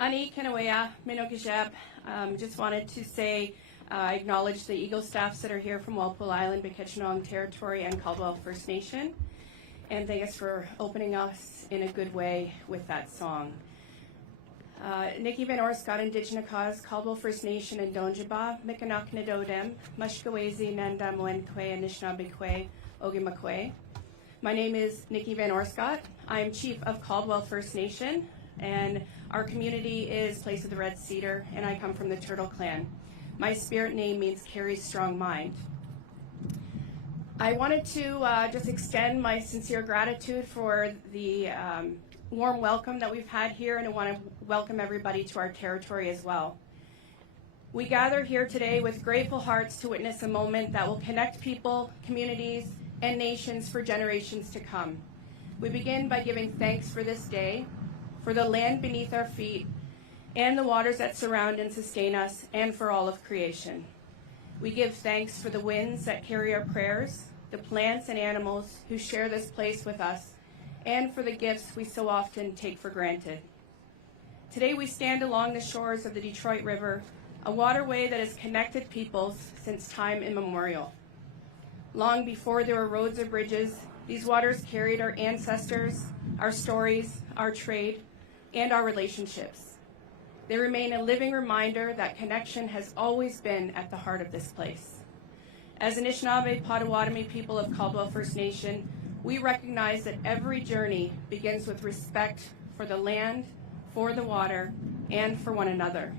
Ani Kanawea, Minokishab. Just wanted to say, I acknowledge the Eagle staffs that are here from Walpole Island, Bequetchinong Territory, and Caldwell First Nation. And thank us for opening us in a good way with that song. Nikki Van Orscott, Indigenous Cause, Caldwell First Nation, and Donjaba, Mikanak Nadodem, Mashkawezi, Nanda Moenkwe, Anishinabekwe, Ogimakwe. My name is Nikki Van Orscott. I am Chief of Caldwell First Nation, and our community is Place of the Red Cedar, and I come from the Turtle Clan. My spirit name means carries strong mind. I wanted to just extend my sincere gratitude for the warm welcome that we've had here, and I want to welcome everybody to our territory as well. We gather here today with grateful hearts to witness a moment that will connect people, communities, and nations for generations to come. We begin by giving thanks for this day, for the land beneath our feet, and the waters that surround and sustain us, and for all of creation. We give thanks for the winds that carry our prayers, the plants and animals who share this place with us, and for the gifts we so often take for granted. Today we stand along the shores of the Detroit River, a waterway that has connected peoples since time immemorial. Long before there were roads or bridges, these waters carried our ancestors, our stories, our trade, and our relationships. They remain a living reminder that connection has always been at the heart of this place. As Anishinaabe Potawatomi people of Caldwell First Nation, we recognize that every journey begins with respect for the land, for the water, and for one another.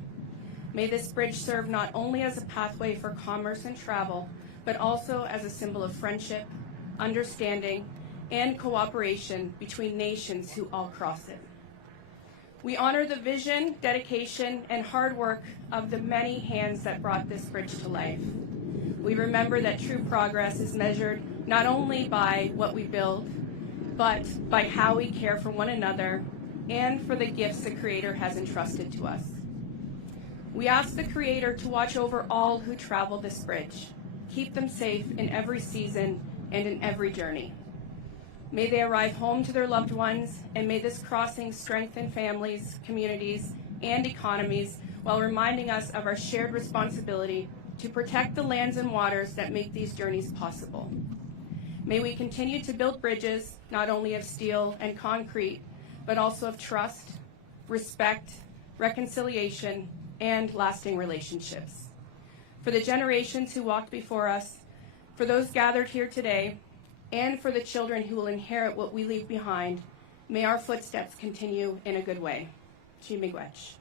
May this bridge serve not only as a pathway for commerce and travel, but also as a symbol of friendship, understanding, and cooperation between nations who all cross it. We honor the vision, dedication, and hard work of the many hands that brought this bridge to life. We remember that true progress is measured not only by what we build, but by how we care for one another and for the gifts the Creator has entrusted to us. We ask the Creator to watch over all who travel this bridge, keep them safe in every season and in every journey. May they arrive home to their loved ones, and may this crossing strengthen families, communities, and economies while reminding us of our shared responsibility to protect the lands and waters that make these journeys possible. May we continue to build bridges, not only of steel and concrete, but also of trust, respect, reconciliation, and lasting relationships. For the generations who walked before us, for those gathered here today, and for the children who will inherit what we leave behind, may our footsteps continue in a good way. Chimigwech.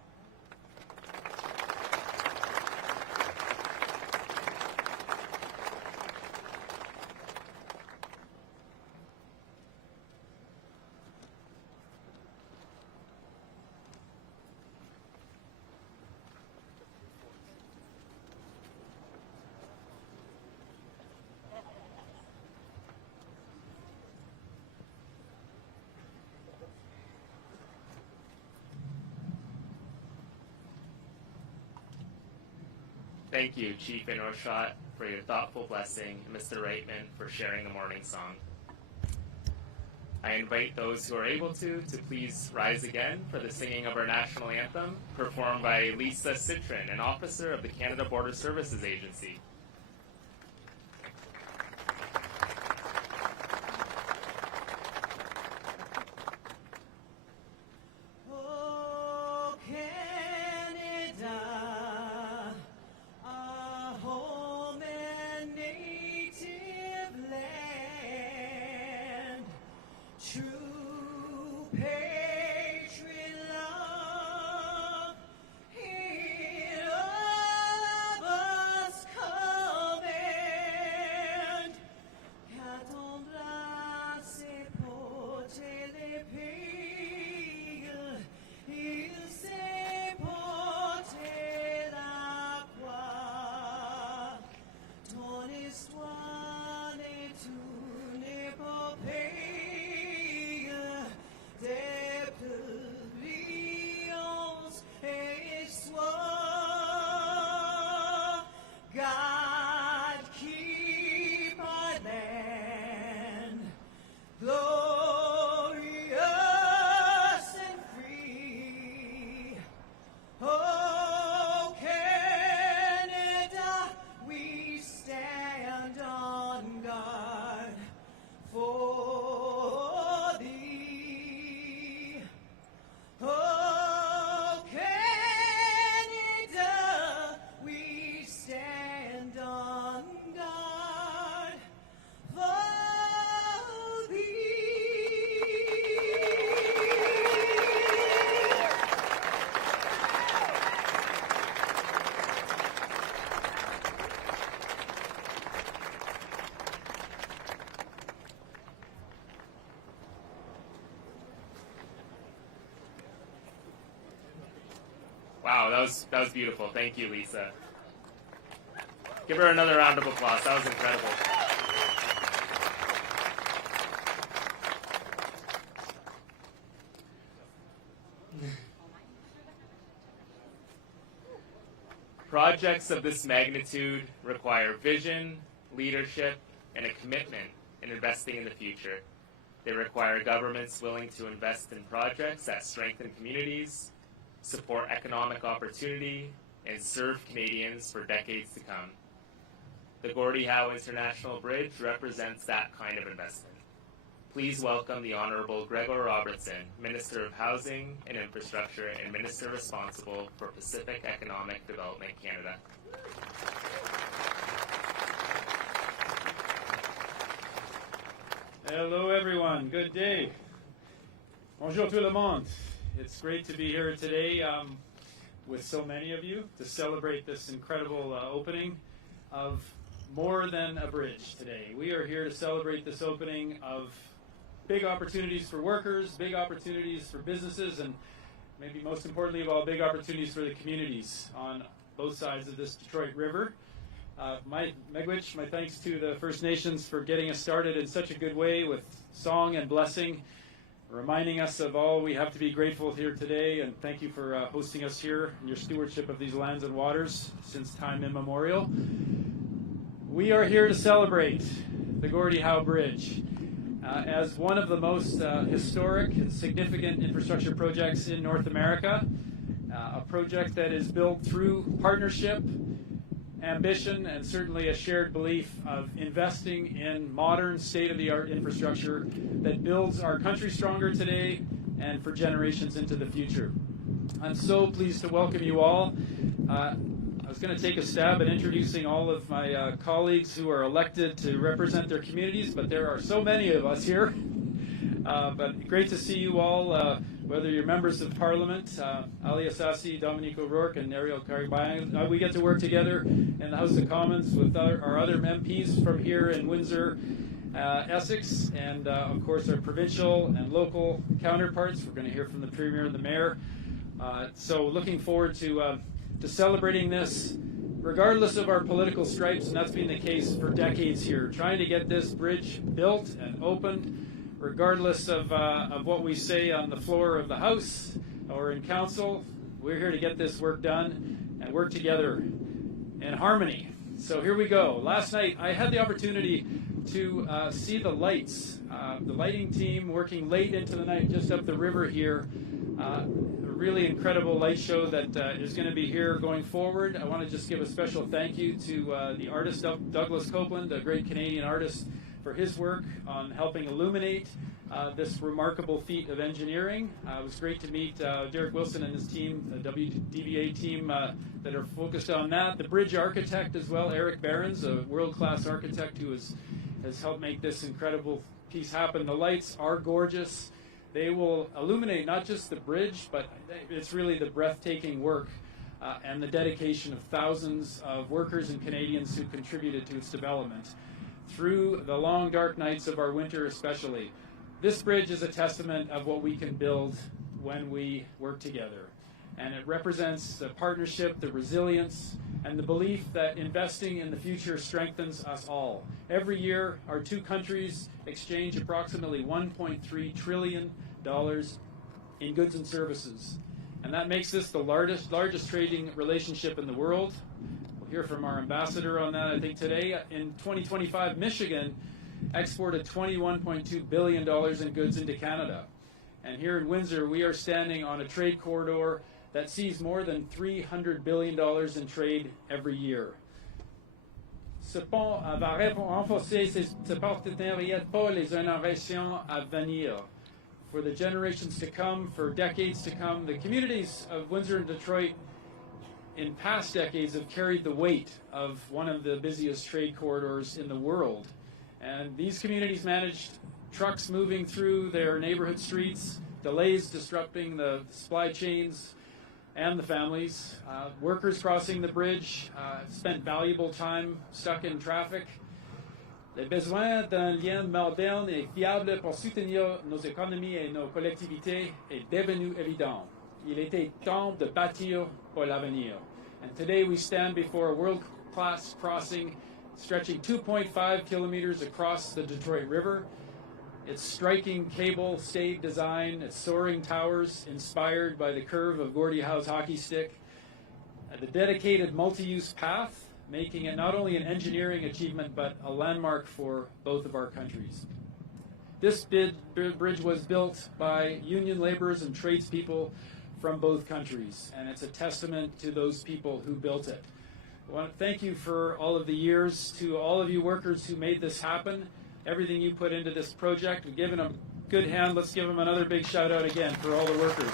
Thank you, Chief Van Orscott, for your thoughtful blessing, and Mr. Reitman for sharing the morning song. I invite those who are able to please rise again for the singing of our national anthem, performed by Lisa Citron, an officer of the Canada Border Services Agency. Come Wow, that was beautiful. Thank you, Lisa. Give her another round of applause. That was incredible. Projects of this magnitude require vision, leadership, and a commitment in investing in the future. They require governments willing to invest in projects that strengthen communities, support economic opportunity, and serve Canadians for decades to come. The Gordie Howe International Bridge represents that kind of investment. Please welcome the Honourable Gregor Robertson, Minister of Housing and Infrastructure and Minister responsible for Pacific Economic Development Canada. Hello everyone, good day. Bonjour tout le monde. It's great to be here today with so many of you to celebrate this incredible opening of More Than a Bridge today. We are here to celebrate this opening of big opportunities for workers, big opportunities for businesses, and maybe most importantly of all, big opportunities for the communities on both sides of this Detroit River. My thanks to the First Nations for getting us started in such a good way with song and blessing, reminding us of all we have to be grateful here today, and thank you for hosting us here in your stewardship of these lands and waters since time immemorial. We are here to celebrate the Gordie Howe Bridge as one of the most historic and significant infrastructure projects in North America, a project that is built through partnership, ambition, and certainly a shared belief of investing in modern, state-of-the-art infrastructure that builds our country stronger today and for generations into the future. I'm so pleased to welcome you all. I was going to take a stab at introducing all of my colleagues who are elected to represent their communities, but there are so many of us here. But great to see you all, whether you're members of Parliament, Ali Assasi, Dominique O'Rourke, and Ariel Caribay. We get to work together in the House of Commons with our other MPs from here in Windsor, Essex, and of course our provincial and local counterparts. We're going to hear from the Premier and the Mayor. So looking forward to celebrating this, regardless of our political stripes, and that's been the case for decades here, trying to get this bridge built and opened, regardless of what we say on the floor of the House or in Council. We're here to get this work done and work together in harmony. So here we go. Last night I had the opportunity to see the lights, the lighting team working late into the night just up the river here. A really incredible light show that is going to be here going forward. I want to just give a special thank you to the artist Douglas Copeland, a great Canadian artist, for his work on helping illuminate this remarkable feat of engineering. It was great to meet Derek Wilson and his team, the WDVA team that are focused on that. The bridge architect as well, Eric Behrens, a world-class architect who has helped make this incredible piece happen. The lights are gorgeous. They will illuminate not just the bridge, but it's really the breathtaking work and the dedication of thousands of workers and Canadians who contributed to its development through the long, dark nights of our winter especially. This bridge is a testament of what we can build when we work together. And it represents the partnership, the resilience, and the belief that investing in the future strengthens us all. Every year, our two countries exchange approximately $1.3 trillion in goods and services. And that makes this the largest trading relationship in the world. We'll hear from our ambassador on that, I think, today. In 2025, Michigan exported $21.2 billion in goods into Canada. And here in Windsor, we are standing on a trade corridor that sees more than $300 billion in trade every year. Ce pont va renforcer ce partenariat pour les générations à venir. For the generations to come, for decades to come, the communities of Windsor and Detroit in past decades have carried the weight of one of the busiest trade corridors in the world. And these communities managed trucks moving through their neighborhood streets, delays disrupting the supply chains and the families, workers crossing the bridge, spent valuable time stuck in traffic. Le besoin d'un lien moderne et fiable pour soutenir nos économies et nos collectivités est devenu évident. Il était temps de bâtir pour l'avenir. And today we stand before a world-class crossing stretching 2.5 kilometers across the Detroit River. Its striking cable-stayed design, its soaring towers inspired by the curve of Gordie Howe's hockey stick, the dedicated multi-use path, making it not only an engineering achievement but a landmark for both of our countries. This bridge was built by union laborers and tradespeople from both countries, and it's a testament to those people who built it. I want to thank you for all of the years, to all of you workers who made this happen, everything you put into this project. We've given them a good hand. Let's give them another big shout out again for all the workers.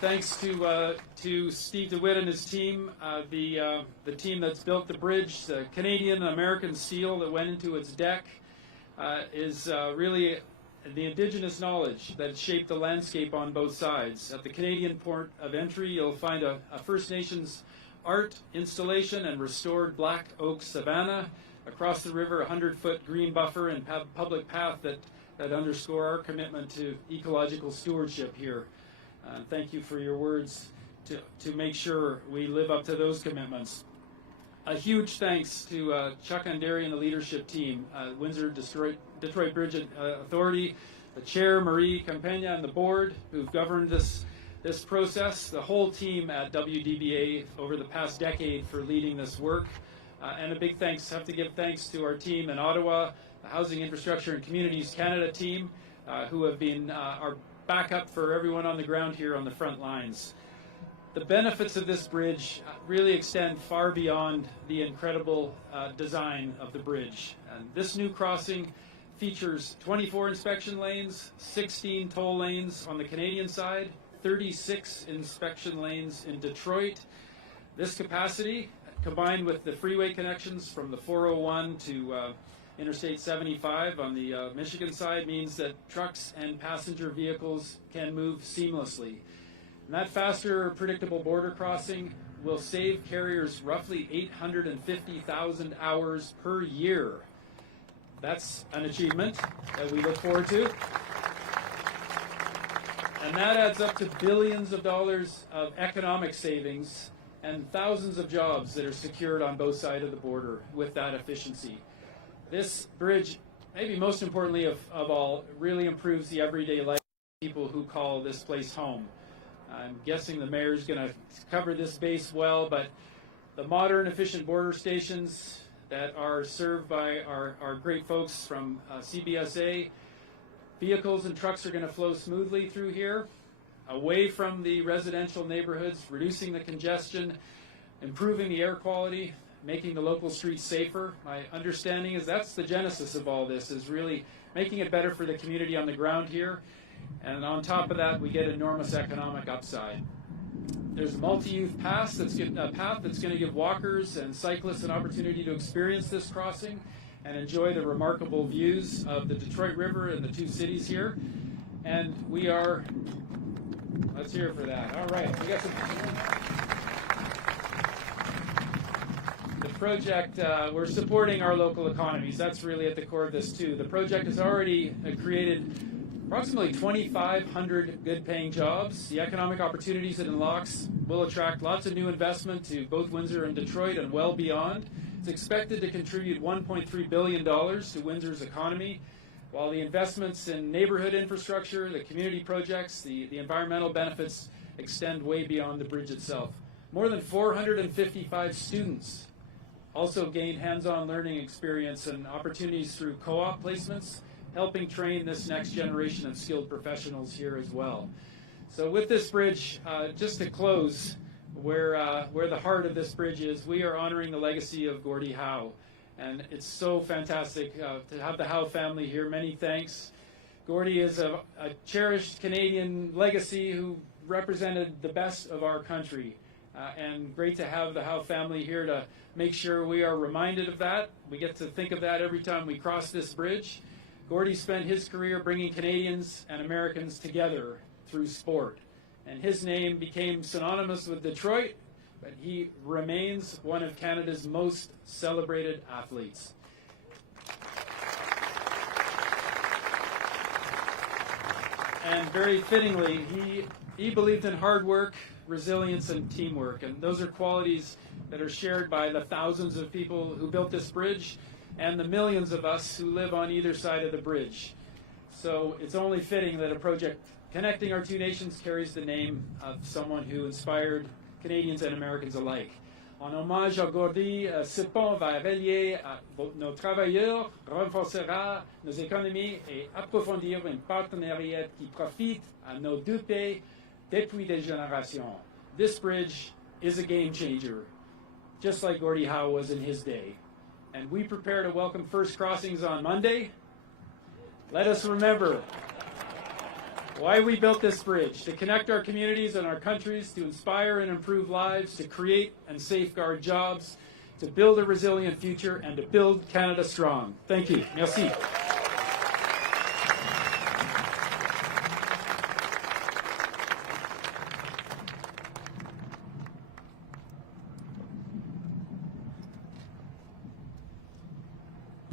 Thanks to Steve DeWitt and his team, the team that's built the bridge. The Canadian American steel that went into its deck is really the indigenous knowledge that shaped the landscape on both sides. At the Canadian port of entry, you'll find a First Nations art installation and restored black oak savanna. Across the river, a 100-foot green buffer and public path that underscore our commitment to ecological stewardship here. Thank you for your words to make sure we live up to those commitments. A huge thanks to Chuck Undery and the leadership team, Windsor Detroit Bridge Authority, the chair, Marie Campagna, and the board who've governed this process, the whole team at WDBA over the past decade for leading this work. And a big thanks, have to give thanks to our team in Ottawa, the Housing Infrastructure and Communities Canada team, who have been our backup for everyone on the ground here on the front lines. The benefits of this bridge really extend far beyond the incredible design of the bridge. And this new crossing features 24 inspection lanes, 16 toll lanes on the Canadian side, 36 inspection lanes in Detroit. This capacity, combined with the freeway connections from the 401 to Interstate 75 on the Michigan side, means that trucks and passenger vehicles can move seamlessly. And that faster, predictable border crossing will save carriers roughly 850,000 hours per year. That's an achievement that we look forward to. And that adds up to billions of dollars of economic savings and thousands of jobs that are secured on both sides of the border with that efficiency. This bridge, maybe most importantly of all, really improves the everyday life of people who call this place home. I'm guessing the mayor's going to cover this base well, but the modern, efficient border stations that are served by our great folks from CBSA, vehicles and trucks are going to flow smoothly through here, away from the residential neighborhoods, reducing the congestion, improving the air quality, making the local streets safer. My understanding is that's the genesis of all this, is really making it better for the community on the ground here. And on top of that, we get enormous economic upside. There's a multi-use path that's going to give walkers and cyclists an opportunity to experience this crossing and enjoy the remarkable views of the Detroit River and the two cities here. And we are, let's hear it for that. All right, we got some. The project, we're supporting our local economies. That's really at the core of this too. The project has already created approximately 2,500 good-paying jobs. The economic opportunities it unlocks will attract lots of new investment to both Windsor and Detroit and well beyond. It's expected to contribute $1.3 billion to Windsor's economy, while the investments in neighborhood infrastructure, the community projects, the environmental benefits extend way beyond the bridge itself. More than 455 students also gain hands-on learning experience and opportunities through co-op placements, helping train this next generation of skilled professionals here as well. So with this bridge, just to close, where the heart of this bridge is, we are honoring the legacy of Gordie Howe. And it's so fantastic to have the Howe family here. Many thanks. Gordie is a cherished Canadian legacy who represented the best of our country. And great to have the Howe family here to make sure we are reminded of that. We get to think of that every time we cross this bridge. Gordie spent his career bringing Canadians and Americans together through sport. And his name became synonymous with Detroit, but he remains one of Canada's most celebrated athletes. And very fittingly, he believed in hard work, resilience, and teamwork. And those are qualities that are shared by the thousands of people who built this bridge and the millions of us who live on either side of the bridge. So it's only fitting that a project connecting our two nations carries the name of someone who inspired Canadians and Americans alike. En hommage à Gordie, ce pont va relier nos travailleurs, renforcera nos économies et approfondir un partenariat qui profite à nos deux pays depuis des générations. This bridge is a game changer, just like Gordie Howe was in his day. And we prepare to welcome first crossings on Monday. Let us remember why we built this bridge: to connect our communities and our countries, to inspire and improve lives, to create and safeguard jobs, to build a resilient future, and to build Canada strong. Thank you. Merci.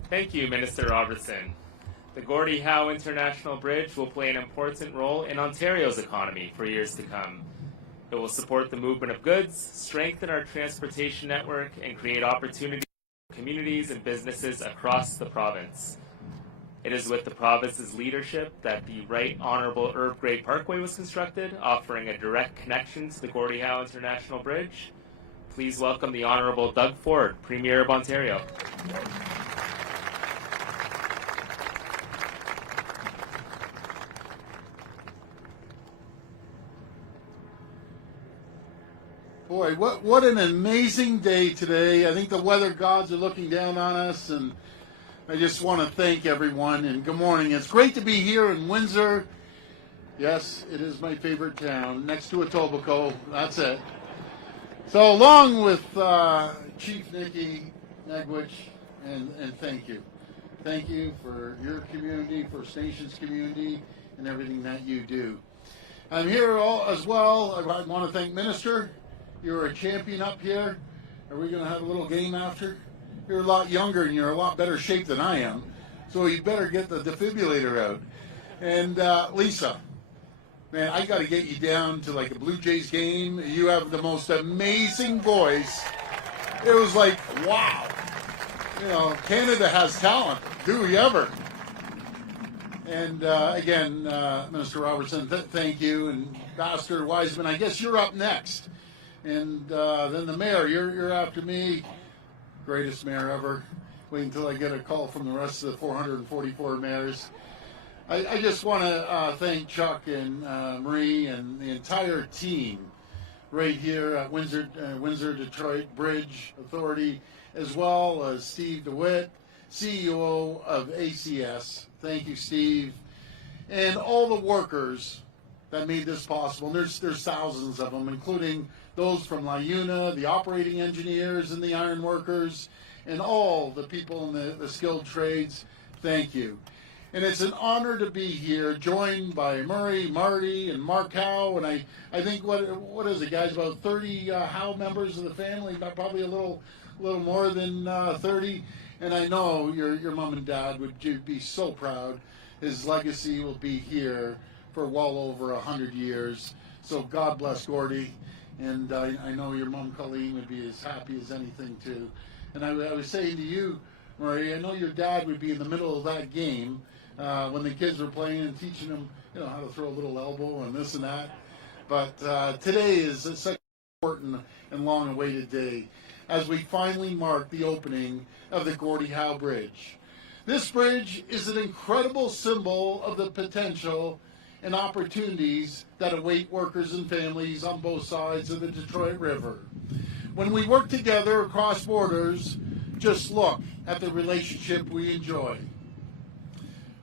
Thank you, Minister Robertson. The Gordie Howe International Bridge will play an important role in Ontario's economy for years to come. It will support the movement of goods, strengthen our transportation network, and create opportunities for communities and businesses across the province. It is with the province's leadership that the Right Honourable Herb Gray Parkway was constructed, offering a direct connection to the Gordie Howe International Bridge. Please welcome the Honourable Doug Ford, Premier of Ontario. Boy, what an amazing day today. I think the weather gods are looking down on us, and I just want to thank everyone, and good morning. It's great to be here in Windsor. Yes, it is my favorite town, next to Etobicoke. That's it. So along with Chief Nicky Negwich, and thank you. Thank you for your community, First Nations community, and everything that you do. I'm here as well. I want to thank Minister. You're a champion up here. Are we going to have a little game after? You're a lot younger and you're a lot better shape than I am, so you better get the defibrillator out. And Lisa, man, I got to get you down to like a Blue Jays game. You have the most amazing voice. It was like, wow. You know, Canada has talent. Do we ever? And again, Minister Robertson, thank you. And Ambassador Wiseman, I guess you're up next. And then the mayor, you're after me. Greatest mayor ever. Wait until I get a call from the rest of the 444 mayors. I just want to thank Chuck and Marie and the entire team right here at Windsor Detroit Bridge Authority, as well as Steve DeWitt, CEO of ACS. Thank you, Steve. And all the workers that made this possible. And there's thousands of them, including those from LIUNA, the operating engineers and the iron workers, and all the people in the skilled trades. Thank you. And it's an honor to be here, joined by Murray, Marty, and Mark Howe. And I think, what is it, guys, about 30 Howe members of the family, probably a little more than 30. And I know your mom and dad would be so proud. His legacy will be here for well over 100 years. So God bless Gordie. And I know your mom, Colleen, would be as happy as anything, too. And I was saying to you, Marie, I know your dad would be in the middle of that game when the kids were playing and teaching them, how to throw a little elbow and this and that. But today is such an important and long-awaited day as we finally mark the opening of the Gordie Howe Bridge. This bridge is an incredible symbol of the potential and opportunities that await workers and families on both sides of the Detroit River. When we work together across borders, just look at the relationship we enjoy.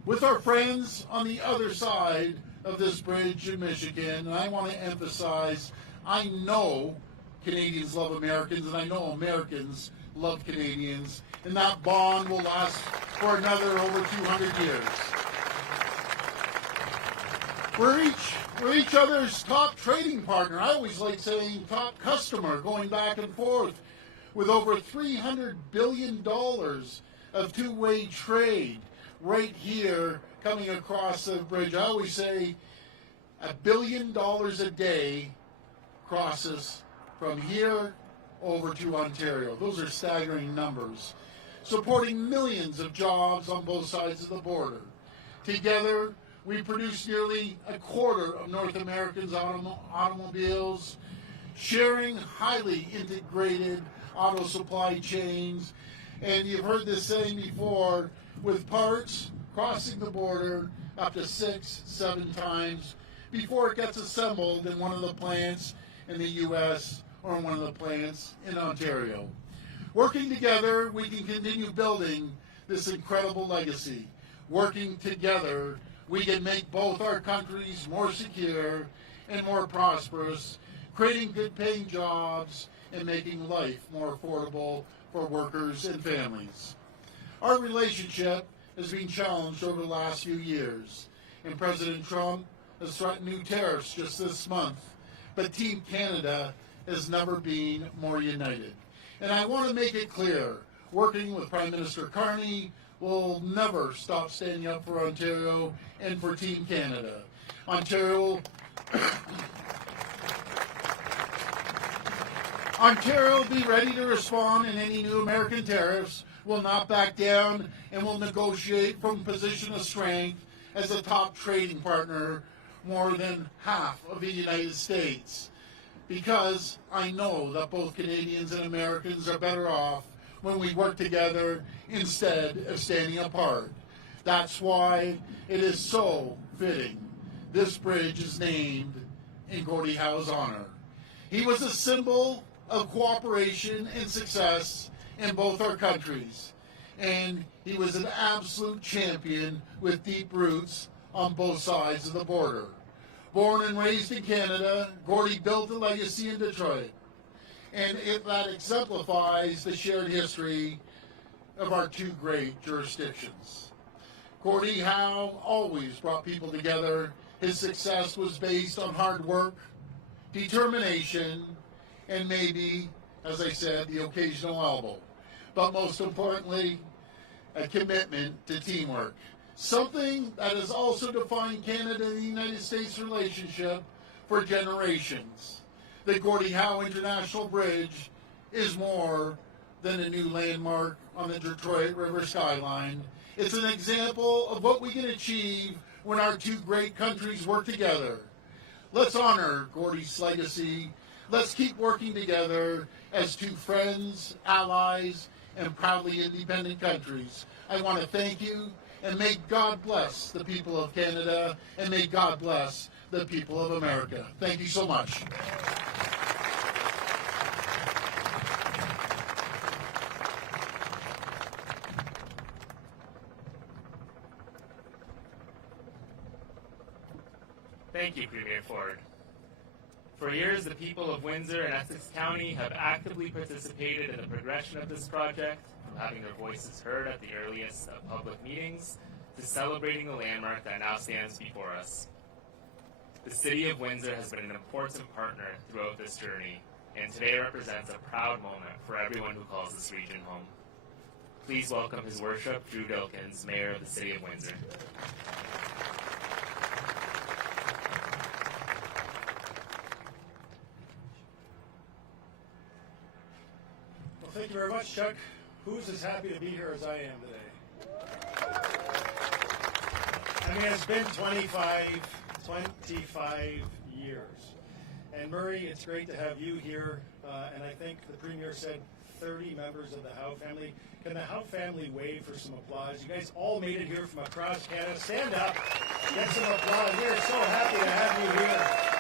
With our friends on the other side of this bridge in Michigan, and I want to emphasize, I know Canadians love Americans, and I know Americans love Canadians, and that bond will last for another over 200 years. We're each other's top trading partner. I always like saying top customer, going back and forth with over $300 billion of two-way trade right here coming across the bridge. I always say $1 billion a day crosses from here over to Ontario. Those are staggering numbers, supporting millions of jobs on both sides of the border. Together, we produce nearly a quarter of North Americans' automobiles, sharing highly integrated auto supply chains. And you've heard this saying before, with parts crossing the border up to 6-7 times before it gets assembled in one of the plants in the U.S. or in one of the plants in Ontario. Working together, we can continue building this incredible legacy. Working together, we can make both our countries more secure and more prosperous, creating good-paying jobs and making life more affordable for workers and families. Our relationship has been challenged over the last few years, and President Trump has threatened new tariffs just this month, but Team Canada has never been more united. And I want to make it clear, working with Prime Minister Carney, will never stop standing up for Ontario and for Team Canada. Ontario will be ready to respond in any new American tariffs, will not back down, and will negotiate from a position of strength as a top trading partner more than half of the United States. Because I know that both Canadians and Americans are better off when we work together instead of standing apart. That's why it is so fitting this bridge is named in Gordie Howe's honor. He was a symbol of cooperation and success in both our countries, and he was an absolute champion with deep roots on both sides of the border. Born and raised in Canada, Gordie built a legacy in Detroit, and that exemplifies the shared history of our two great jurisdictions. Gordie Howe always brought people together. His success was based on hard work, determination, and maybe, as I said, the occasional elbow. But most importantly, a commitment to teamwork. Something that has also defined Canada and the United States relationship for generations. The Gordie Howe International Bridge is more than a new landmark on the Detroit River skyline. It's an example of what we can achieve when our two great countries work together. Let's honor Gordie's legacy. Let's keep working together as two friends, allies, and proudly independent countries. I want to thank you, and may God bless the people of Canada, and may God bless the people of America. Thank you so much. Thank you, Premier Ford. For years, the people of Windsor and Essex County have actively participated in the progression of this project, from having their voices heard at the earliest of public meetings to celebrating the landmark that now stands before us. The City of Windsor has been an important partner throughout this journey, and today represents a proud moment for everyone who calls this region home. Please welcome His Worship Drew Dilkins, Mayor of the City of Windsor. Thank you very much, Chuck. Who's as happy to be here as I am today? I mean, it's been 25 years. And Murray, it's great to have you here. And I think the Premier said 30 members of the Howe family. Can the Howe family wave for some applause? You guys all made it here from across Canada. Stand up. Get some applause. We are so happy to have you here.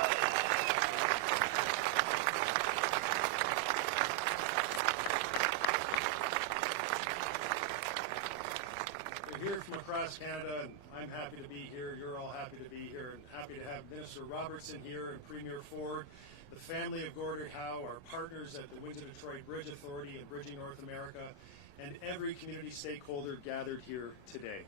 Here from across Canada, and I'm happy to be here. You're all happy to be here, and happy to have Minister Robertson here and Premier Ford, the family of Gordie Howe, our partners at the Windsor-Detroit Bridge Authority and Bridging North America, and every community stakeholder gathered here today.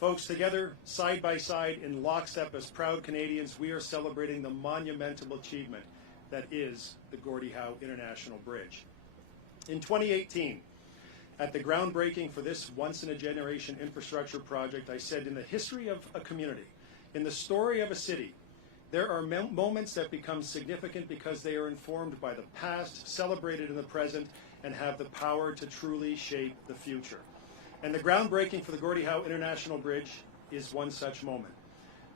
Folks, together, side by side, in lockstep as proud Canadians, we are celebrating the monumental achievement that is the Gordie Howe International Bridge. In 2018, at the groundbreaking for this once-in-a-generation infrastructure project, I said, in the history of a community, in the story of a city, There are moments that become significant because they are informed by the past, celebrated in the present, and have the power to truly shape the future. And the groundbreaking for the Gordie Howe International Bridge is one such moment.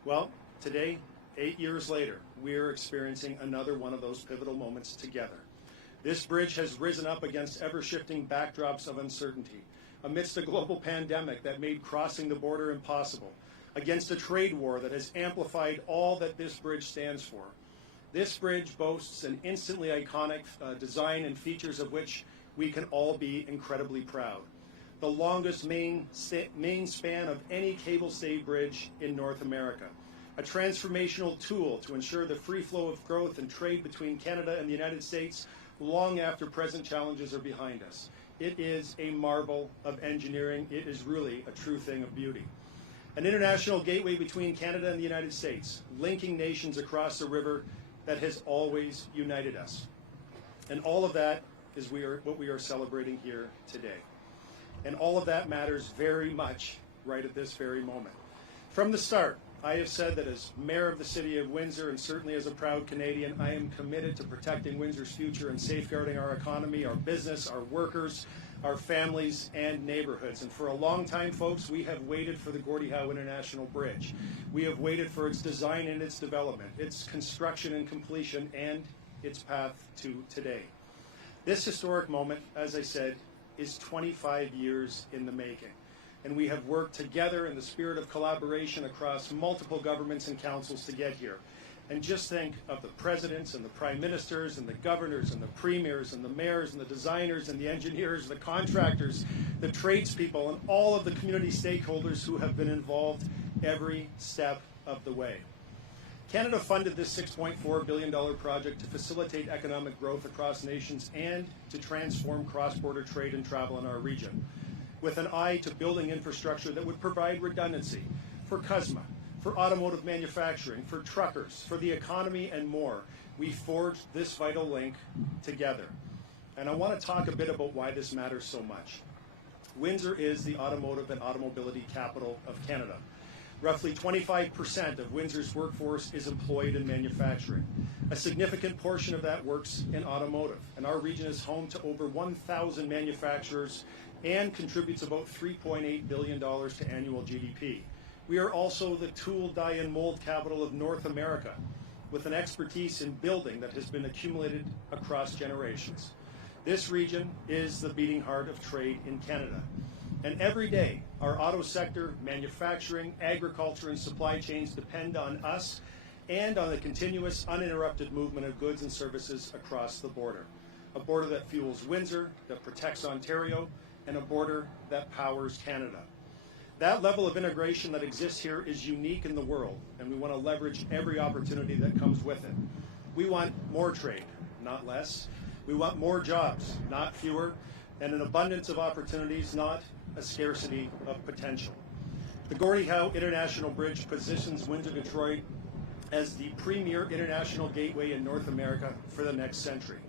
Well, today, 8 years later, we're experiencing another one of those pivotal moments together. This bridge has risen up against ever-shifting backdrops of uncertainty, amidst a global pandemic that made crossing the border impossible, against a trade war that has amplified all that this bridge stands for. This bridge boasts an instantly iconic design and features of which we can all be incredibly proud. The longest main span of any cable-stayed bridge in North America. A transformational tool to ensure the free flow of growth and trade between Canada and the United States long after present challenges are behind us. It is a marvel of engineering. It is really a true thing of beauty. An international gateway between Canada and the United States, linking nations across the river that has always united us. And all of that is what we are celebrating here today. And all of that matters very much right at this very moment. From the start, I have said that as Mayor of the City of Windsor, and certainly as a proud Canadian, I am committed to protecting Windsor's future and safeguarding our economy, our business, our workers, our families, and neighborhoods. And for a long time, folks, we have waited for the Gordie Howe International Bridge. We have waited for its design and its development, its construction and completion, and its path to today. This historic moment, as I said, is 25 years in the making. And we have worked together in the spirit of collaboration across multiple governments and councils to get here. And just think of the presidents and the prime ministers and the governors and the premiers and the mayors and the designers and the engineers, the contractors, the tradespeople, and all of the community stakeholders who have been involved every step of the way. Canada funded this $6.4 billion project to facilitate economic growth across nations and to transform cross-border trade and travel in our region, with an eye to building infrastructure that would provide redundancy for CUSMA, for automotive manufacturing, for truckers, for the economy, and more. We forged this vital link together. And I want to talk a bit about why this matters so much. Windsor is the automotive and automobility capital of Canada. Roughly 25% of Windsor's workforce is employed in manufacturing. A significant portion of that works in automotive, and our region is home to over 1,000 manufacturers and contributes about $3.8 billion to annual GDP. We are also the tool, die, and mold capital of North America, with an expertise in building that has been accumulated across generations. This region is the beating heart of trade in Canada. And every day, our auto sector, manufacturing, agriculture, and supply chains depend on us and on the continuous, uninterrupted movement of goods and services across the border. A border that fuels Windsor, that protects Ontario, and a border that powers Canada. That level of integration that exists here is unique in the world, and we want to leverage every opportunity that comes with it. We want more trade, not less. We want more jobs, not fewer, and an abundance of opportunities, not a scarcity of potential. The Gordie Howe International Bridge positions Windsor-Detroit as the premier international gateway in North America for the next century.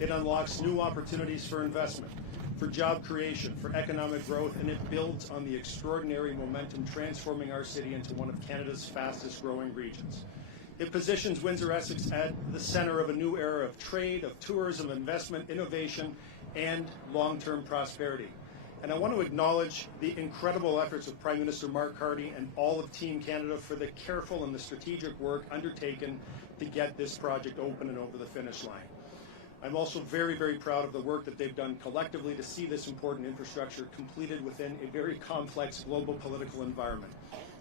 It unlocks new opportunities for investment, for job creation, for economic growth, and it builds on the extraordinary momentum transforming our city into one of Canada's fastest growing regions. It positions Windsor-Essex at the center of a new era of trade, of tourism, investment, innovation, and long-term prosperity. And I want to acknowledge the incredible efforts of Prime Minister Mark Carney and all of Team Canada for the careful and the strategic work undertaken to get this project open and over the finish line. I'm also very, very proud of the work that they've done collectively to see this important infrastructure completed within a very complex global political environment.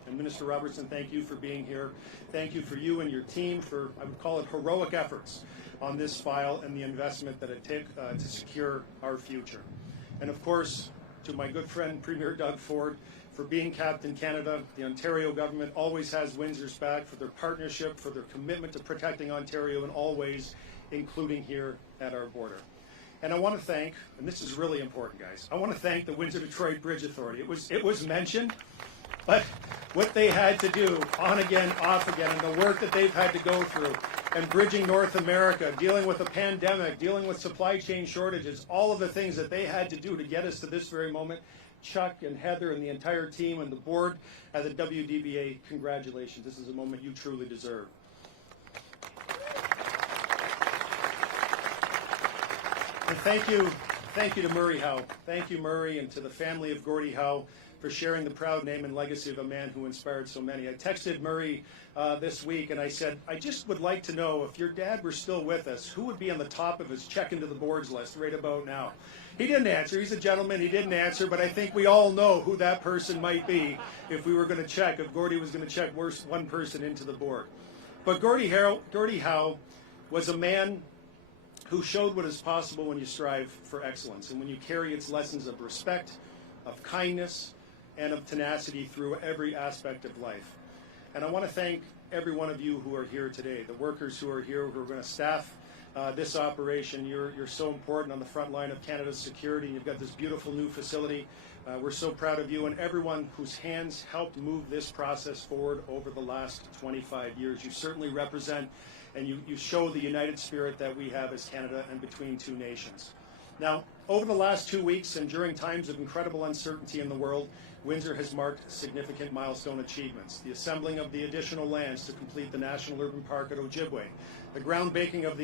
And Minister Robertson, thank you for being here. Thank you for you and your team for, I would call it, heroic efforts on this file and the investment that it took to secure our future. And of course, to my good friend Premier Doug Ford for being Captain Canada. The Ontario government always has Windsor's back for their partnership, for their commitment to protecting Ontario in all ways, including here at our border. And I want to thank, and this is really important, guys, I want to thank the Windsor-Detroit Bridge Authority. It was mentioned, but what they had to do, on again, off again, and the work that they've had to go through, and bridging North America, dealing with a pandemic, dealing with supply chain shortages, all of the things that they had to do to get us to this very moment. Chuck and Heather and the entire team and the board at the WDBA, congratulations. This is a moment you truly deserve. Thank you to Murray Howe. Thank you, Murray, and to the family of Gordie Howe for sharing the proud name and legacy of a man who inspired so many. I texted Murray this week and I said, I just would like to know if your dad were still with us, who would be on the top of his check into the boards list right about now? He didn't answer. He's a gentleman. He didn't answer, but I think we all know who that person might be if we were going to check, if Gordie was going to check one person into the board. But Gordie Howe was a man who showed what is possible when you strive for excellence and when you carry its lessons of respect, of kindness, and of tenacity through every aspect of life. And I want to thank every one of you who are here today, the workers who are here, who are going to staff this operation. You're so important on the front line of Canada's security. You've got this beautiful new facility. We're so proud of you and everyone whose hands helped move this process forward over the last 25 years. You certainly represent and you show the united spirit that we have as Canada and between two nations. Now, over the last 2 weeks and during times of incredible uncertainty in the world, Windsor has marked significant milestone achievements. The assembling of the additional lands to complete the National Urban Park at Ojibwe, the groundbreaking of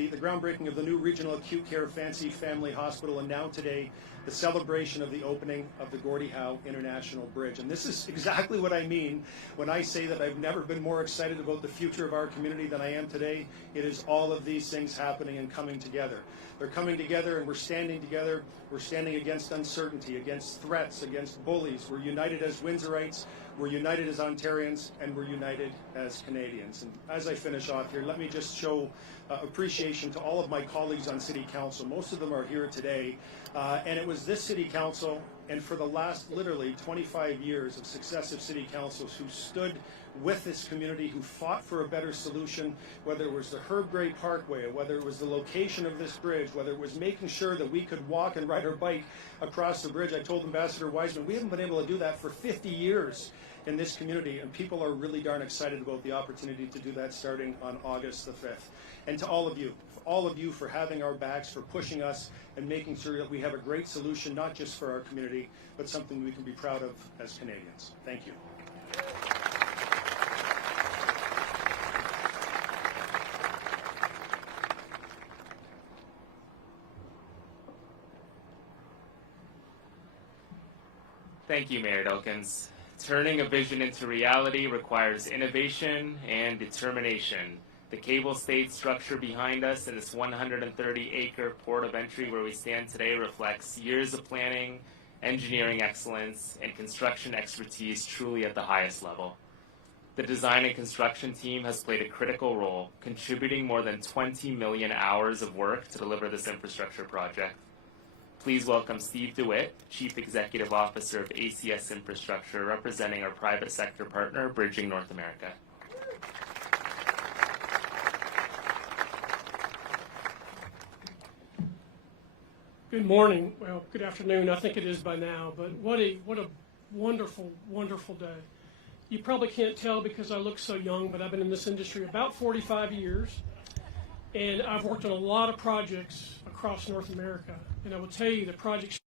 the new regional acute care Fancy Family Hospital, and now today, the celebration of the opening of the Gordie Howe International Bridge. And this is exactly what I mean when I say that I've never been more excited about the future of our community than I am today. It is all of these things happening and coming together. They're coming together and we're standing together. We're standing against uncertainty, against threats, against bullies. We're united as Windsorites, we're united as Ontarians, and we're united as Canadians. And as I finish off here, let me just show appreciation to all of my colleagues on City Council. Most of them are here today. And it was this City Council, and for the last literally 25 years of successive City Councils, who stood with this community, who fought for a better solution, whether it was the Herb Gray Parkway, or whether it was the location of this bridge, whether it was making sure that we could walk and ride our bike across the bridge. I told Ambassador Wiseman, we haven't been able to do that for 50 years in this community, and people are really darn excited about the opportunity to do that starting on August the 5th. And to all of you for having our backs, for pushing us and making sure that we have a great solution, not just for our community, but something we can be proud of as Canadians. Thank you. Thank you, Mayor Dilkins. Turning a vision into reality requires innovation and determination. The cable stayed structure behind us in this 130-acre port of entry where we stand today reflects years of planning, engineering excellence, and construction expertise truly at the highest level. The design and construction team has played a critical role, contributing more than 20 million hours of work to deliver this infrastructure project. Please welcome Steve DeWitt, Chief Executive Officer of ACS Infrastructure, representing our private sector partner, Bridging North America. Good morning. Well, good afternoon. I think it is by now, but what a wonderful, wonderful day. You probably can't tell because I look so young, but I've been in this industry about 45 years, and I've worked on a lot of projects across North America. And I will tell you, the projects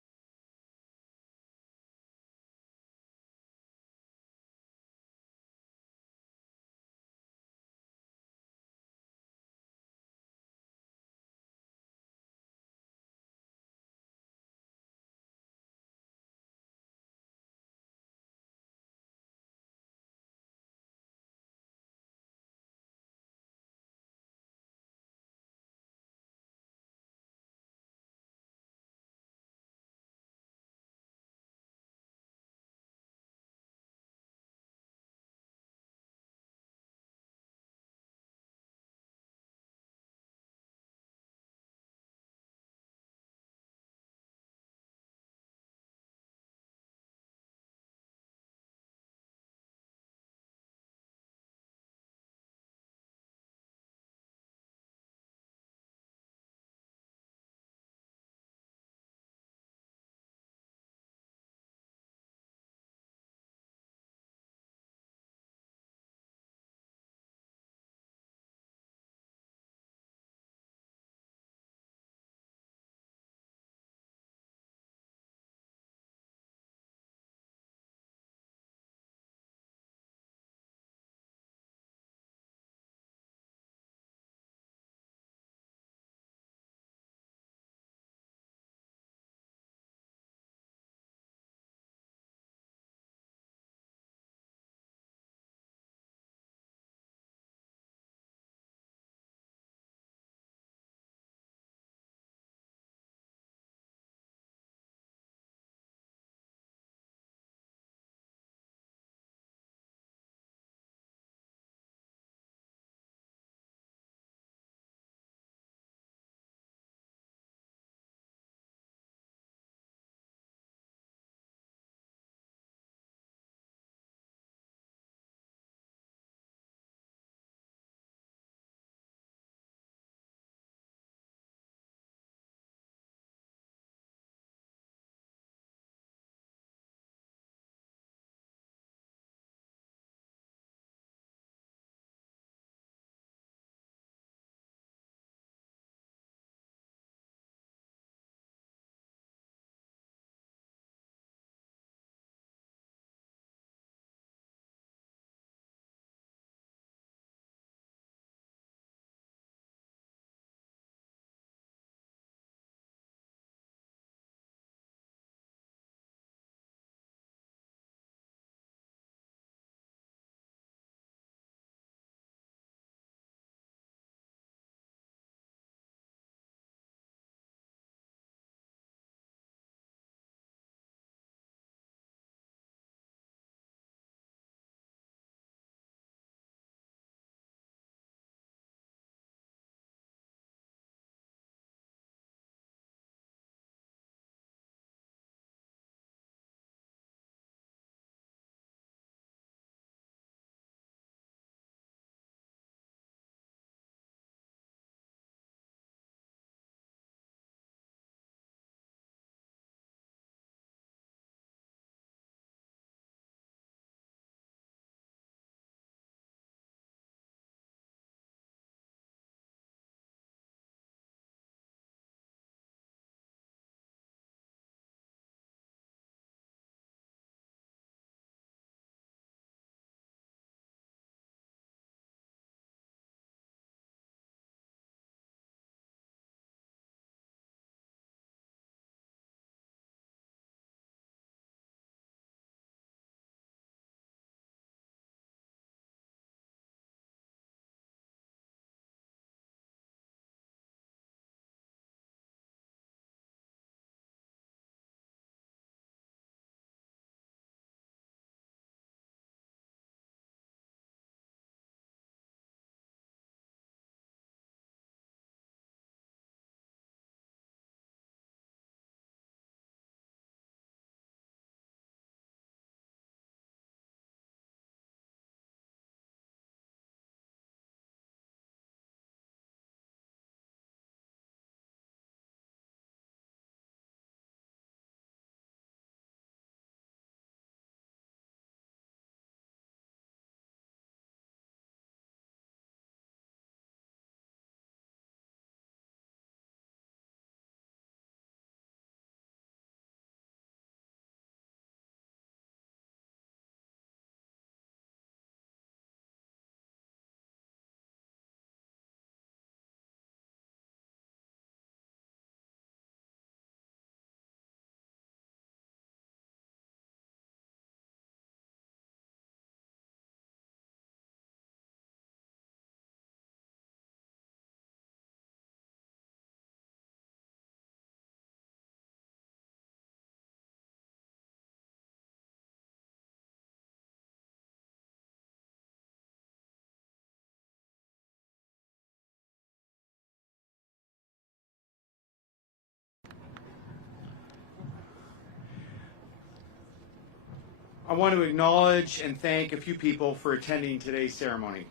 want to acknowledge and thank a few people for attending today's ceremony.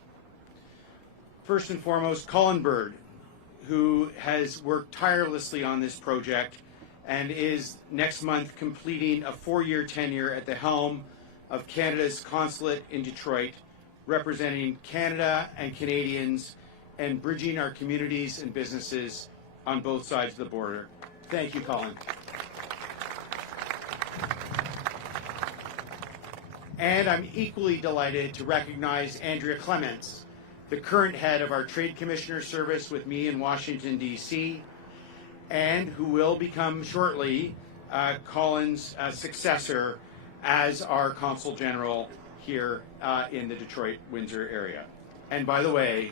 First and foremost, Colin Bird, who has worked tirelessly on this project and is next month completing a 4-year tenure at the helm of Canada's consulate in Detroit, representing Canada and Canadians and bridging our communities and businesses on both sides of the border. Thank you, Colin. And I'm equally delighted to recognize Andrea Clements, the current head of our Trade Commissioner Service with me in Washington, D.C., and who will become shortly Colin's successor as our Consul General here in the Detroit, Windsor area. And by the way,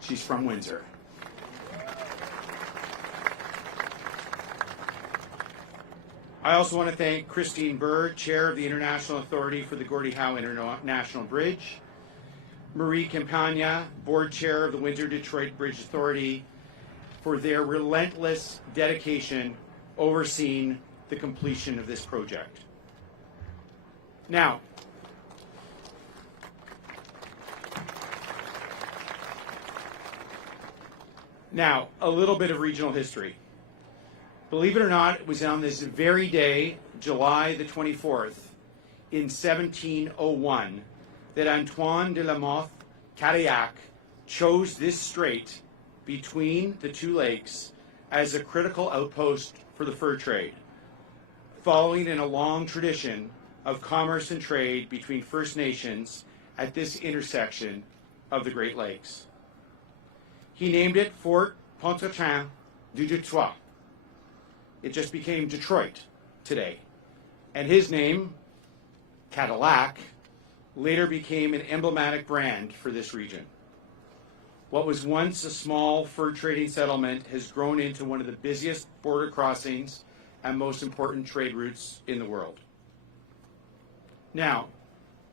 she's from Windsor. I also want to thank Christine Burr, Chair of the International Authority for the Gordie Howe International Bridge, Marie Campagna, Board Chair of the Windsor-Detroit Bridge Authority, for their relentless dedication overseeing the completion of this project. Now, a little bit of regional history. Believe it or not, it was on this very day, July the 24th, in 1701, that Antoine de la Mothe Cadillac chose this strait between the two lakes as a critical outpost for the fur trade, following in a long tradition of commerce and trade between First Nations at this intersection of the Great Lakes. He named it Fort Pontchartrain du Detroit. It just became Detroit today. And his name, Cadillac, later became an emblematic brand for this region. What was once a small fur trading settlement has grown into one of the busiest border crossings and most important trade routes in the world. Now,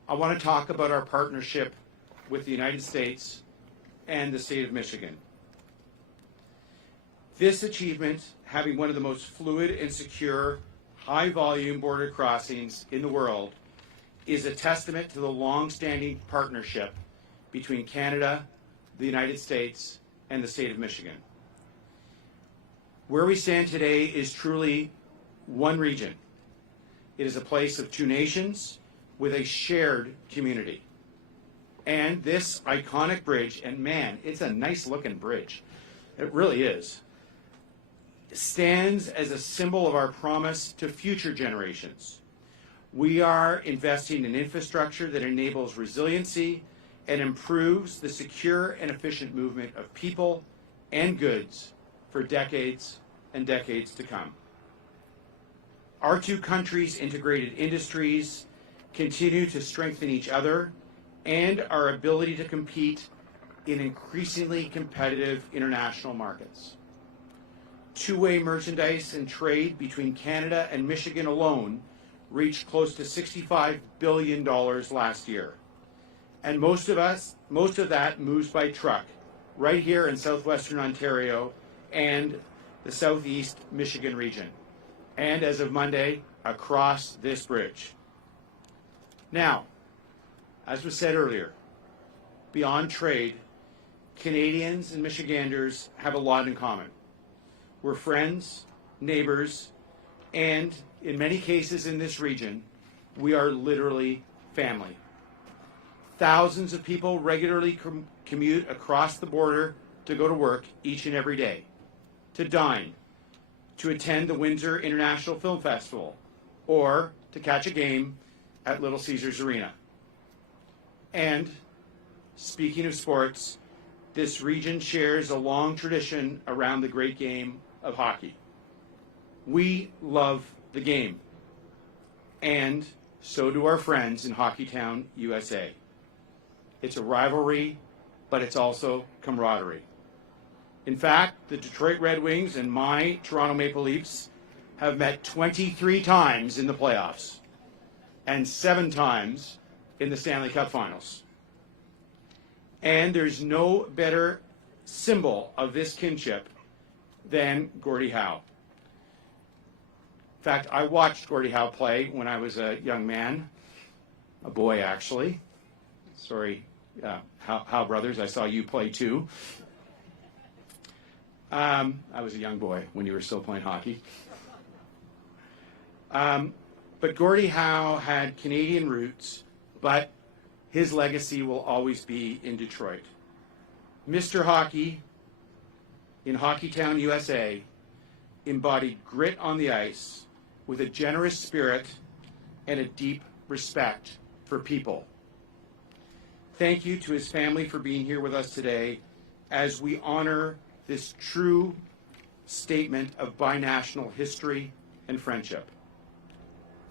I want to talk about our partnership with the United States and the state of Michigan. This achievement, having one of the most fluid and secure, high-volume border crossings in the world, is a testament to the long-standing partnership between Canada, the United States, and the state of Michigan. Where we stand today is truly one region. It is a place of two nations with a shared community. And this iconic bridge, and man, it's a nice-looking bridge. It really is. Stands as a symbol of our promise to future generations. We are investing in infrastructure that enables resiliency and improves the secure and efficient movement of people and goods for decades and decades to come. Our two countries' integrated industries continue to strengthen each other and our ability to compete in increasingly competitive international markets. Two-way merchandise and trade between Canada and Michigan alone reached close to $65 billion last year. And most of that moves by truck, right here in southwestern Ontario and the southeast Michigan region. And as of Monday, across this bridge. Now, as was said earlier, beyond trade, Canadians and Michiganders have a lot in common. We're friends, neighbors, and in many cases in this region, we are literally family. Thousands of people regularly commute across the border to go to work each and every day, to dine, to attend the Windsor International Film Festival, or to catch a game at Little Caesars Arena. And, speaking of sports, this region shares a long tradition around the great game of hockey. We love the game, and so do our friends in Hockeytown, USA. It's a rivalry, but it's also camaraderie. In fact, the Detroit Red Wings and my Toronto Maple Leafs have met 23 times in the playoffs and 7 times in the Stanley Cup Finals. And there's no better symbol of this kinship than Gordie Howe. In fact, I watched Gordie Howe play when I was a young man, a boy actually. Sorry, Howe brothers, I saw you play too. I was a young boy when you were still playing hockey. But Gordie Howe had Canadian roots, but his legacy will always be in Detroit. Mr. Hockey, in Hockeytown, USA, embodied grit on the ice with a generous spirit and a deep respect for people. Thank you to his family for being here with us today as we honor this true statement of binational history and friendship.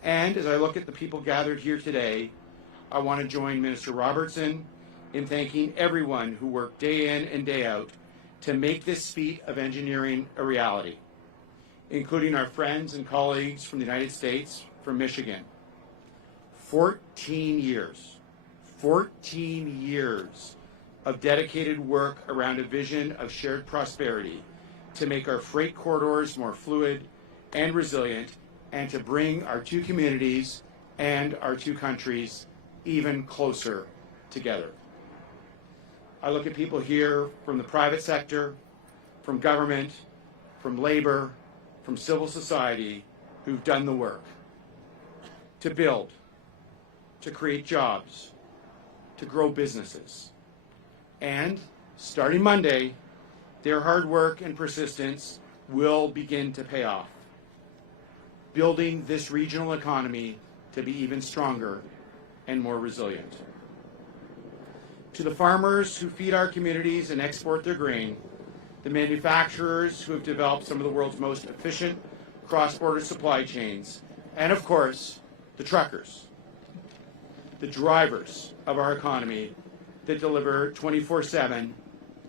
And as I look at the people gathered here today, I want to join Minister Robertson in thanking everyone who worked day in and day out to make this feat of engineering a reality, including our friends and colleagues from the United States, from Michigan. 14 years of dedicated work around a vision of shared prosperity to make our freight corridors more fluid and resilient, and to bring our two communities and our two countries even closer together. I look at people here from the private sector, from government, from labor, from civil society, who've done the work to build, to create jobs, to grow businesses. And starting Monday, their hard work and persistence will begin to pay off, building this regional economy to be even stronger and more resilient. To the farmers who feed our communities and export their grain, the manufacturers who have developed some of the world's most efficient cross-border supply chains, and of course, the truckers, the drivers of our economy that deliver 24/7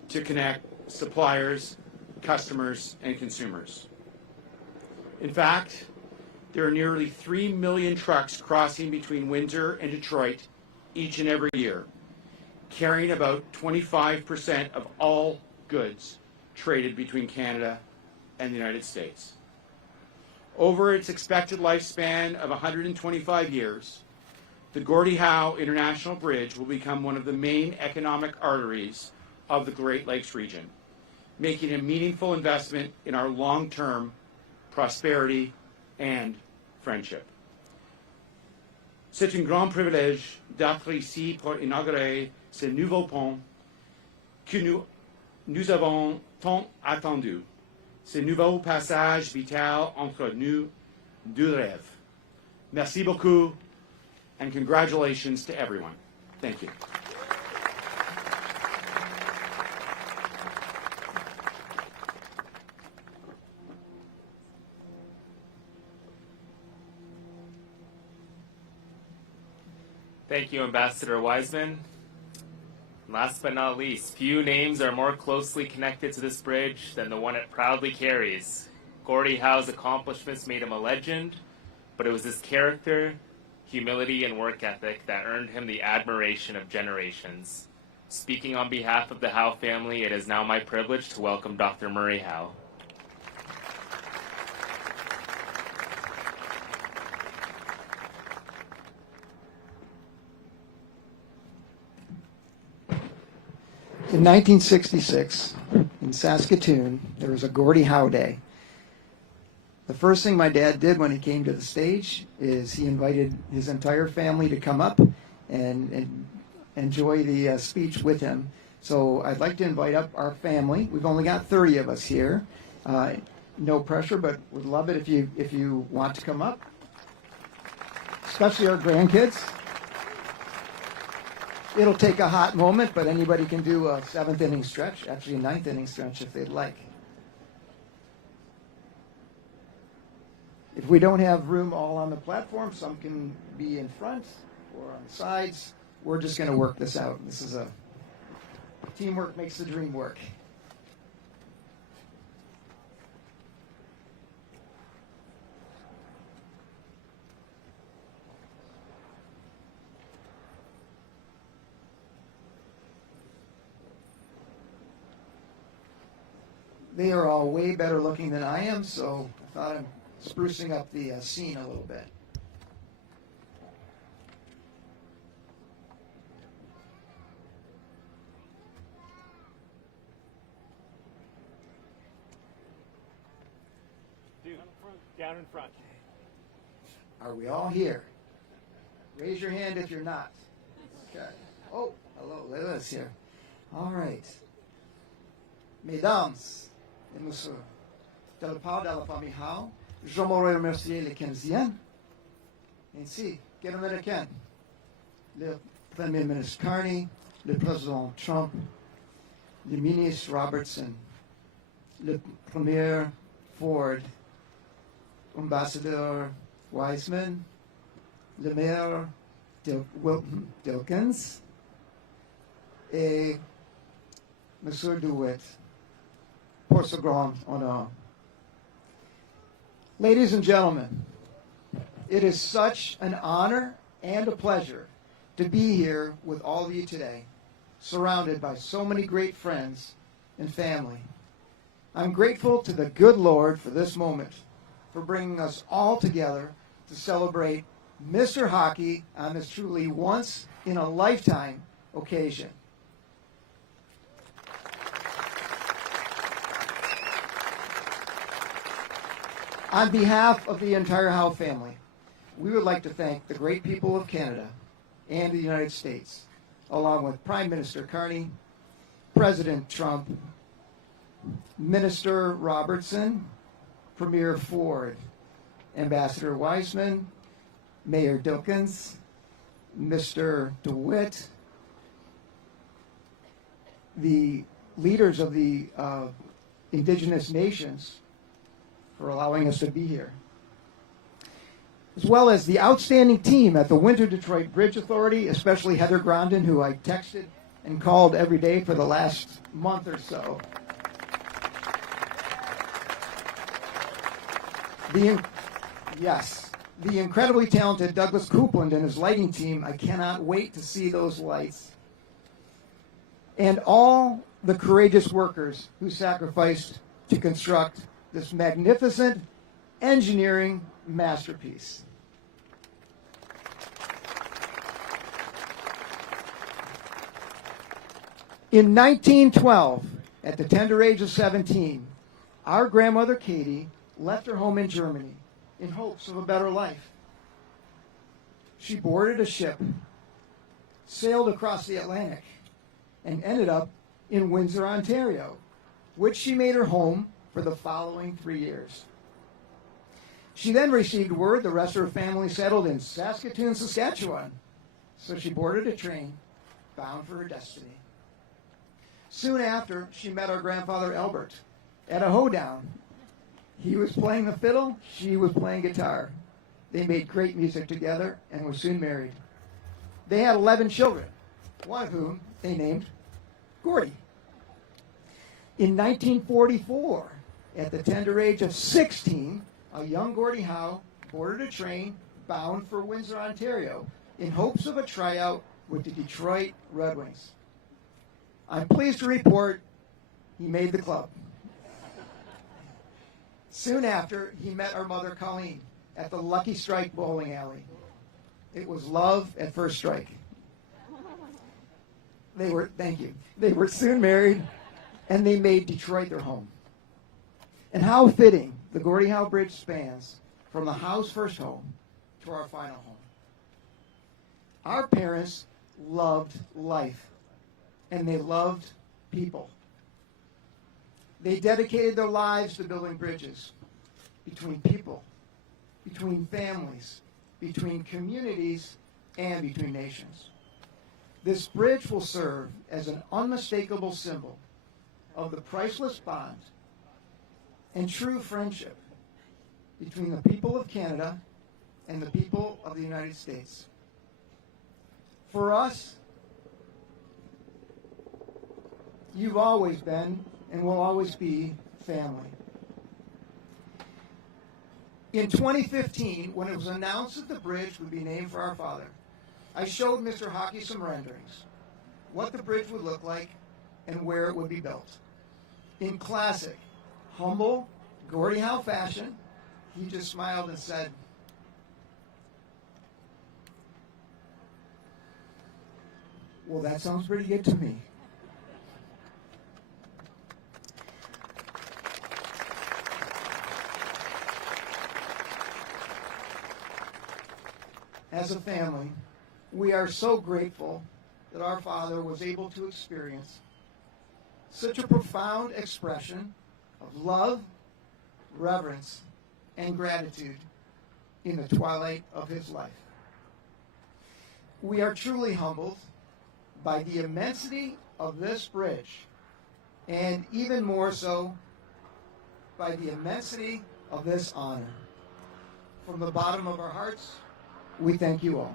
to connect suppliers, customers, and consumers. In fact, there are nearly 3 million trucks crossing between Windsor and Detroit each and every year, carrying about 25% of all goods traded between Canada and the United States. Over its expected lifespan of 125 years, the Gordie Howe International Bridge will become one of the main economic arteries of the Great Lakes region, making a meaningful investment in our long-term prosperity and friendship. C'est un grand privilège d'être ici pour inaugurer ce nouveau pont que nous avons tant attendu, ce nouveau passage vital entre nous deux rêves. Merci beaucoup, and congratulations to everyone. Thank you. Thank you, Ambassador Wiseman. Last but not least, few names are more closely connected to this bridge than the one it proudly carries. Gordie Howe's accomplishments made him a legend, but it was his character, humility, and work ethic that earned him the admiration of generations. Speaking on behalf of the Howe family, it is now my privilege to welcome Dr. Murray Howe. In 1966, in Saskatoon, there was a Gordie Howe Day. The first thing my dad did when he came to the stage is he invited his entire family to come up and enjoy the speech with him. So I'd like to invite up our family. We've only got 30 of us here. No pressure, but would love it if you want to come up, especially our grandkids. It'll take a hot moment, but anybody can do a 7th inning stretch, actually a 9th inning stretch if they'd like. If we don't have room all on the platform, some can be in front or on the sides. We're just going to work this out. This is teamwork makes the dream work. They are all way better looking than I am, so I thought I'm sprucing up the scene a little bit. Down in front. Are we all here? Raise your hand if you're not. Okay. Oh, hello, Lila's here. All right. Mesdames et messieurs, de la part de la famille Howe, j'aimerais remercier les Keynesiens, ainsi que les Américains, le Premier ministre Carney, le président Trump, le ministre Robertson, le Premier Ford, ambassadeur Wiseman, le maire Dilkins, et Monsieur DeWitt, pour ce grand honneur. Ladies and gentlemen, it is such an honor and a pleasure to be here with all of you today, surrounded by so many great friends and family. I'm grateful to the good Lord for this moment, for bringing us all together to celebrate Mr. Hockey on this truly once-in-a-lifetime occasion. On behalf of the entire Howe family, we would like to thank the great people of Canada and the United States, along with Prime Minister Carney, President Trump, Minister Robertson, Premier Ford, Ambassador Wiseman, Mayor Dilkins, Mr. DeWitt, the leaders of the indigenous nations for allowing us to be here, as well as the outstanding team at the Windsor Detroit Bridge Authority, especially Heather Grondin, who I texted and called every day for the last month or so. The incredibly talented Douglas Coupland and his lighting team. I cannot wait to see those lights. And all the courageous workers who sacrificed to construct this magnificent engineering masterpiece. In 1912, at the tender age of 17, our grandmother Katie left her home in Germany in hopes of a better life. She boarded a ship, sailed across the Atlantic, and ended up in Windsor, Ontario, which she made her home for the following 3 years. She then received word the rest of her family settled in Saskatoon, Saskatchewan, so she boarded a train bound for her destiny. Soon after, she met our grandfather Albert at a hoedown. He was playing the fiddle, she was playing guitar. They made great music together and were soon married. They had 11 children, one of whom they named Gordie. In 1944, at the tender age of 16, a young Gordie Howe boarded a train bound for Windsor, Ontario, in hopes of a tryout with the Detroit Red Wings. I'm pleased to report he made the club. Soon after, he met our mother Colleen at the Lucky Strike bowling alley. It was love at first strike. They were soon married, and they made Detroit their home. And how fitting the Gordie Howe Bridge spans from the Howe's first home to our final home. Our parents loved life, and they loved people. They dedicated their lives to building bridges between people, between families, between communities, and between nations. This bridge will serve as an unmistakable symbol of the priceless bond and true friendship between the people of Canada and the people of the United States. For us, you've always been and will always be family. In 2015, when it was announced that the bridge would be named for our father, I showed Mr. Hockey some renderings, what the bridge would look like and where it would be built. In classic, humble, Gordie Howe fashion, he just smiled and said, "Well, that sounds pretty good to me." as a family, we are so grateful that our father was able to experience such a profound expression of love, reverence, and gratitude in the twilight of his life. We are truly humbled by the immensity of this bridge, and even more so by the immensity of this honor. From the bottom of our hearts, we thank you all.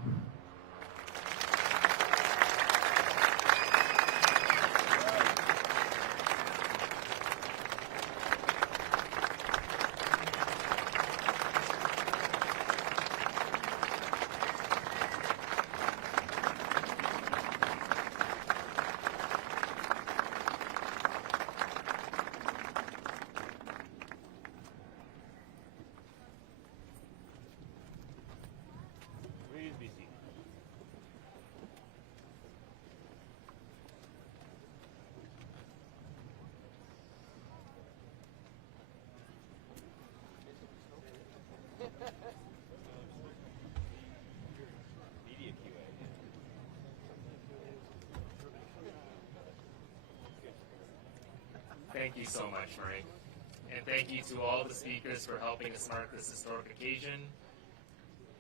Thank you so much, Marie. And thank you to all the speakers for helping us mark this historic occasion.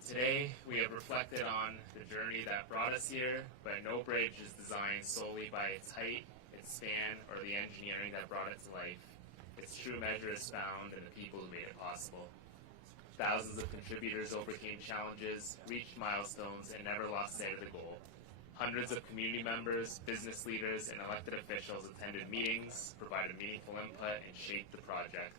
Today, we have reflected on the journey that brought us here, but no bridge is designed solely by its height, its span, or the engineering that brought it to life. Its true measure is found in the people who made it possible. Thousands of contributors overcame challenges, reached milestones, and never lost sight of the goal. Hundreds of community members, business leaders, and elected officials attended meetings, provided meaningful input, and shaped the project.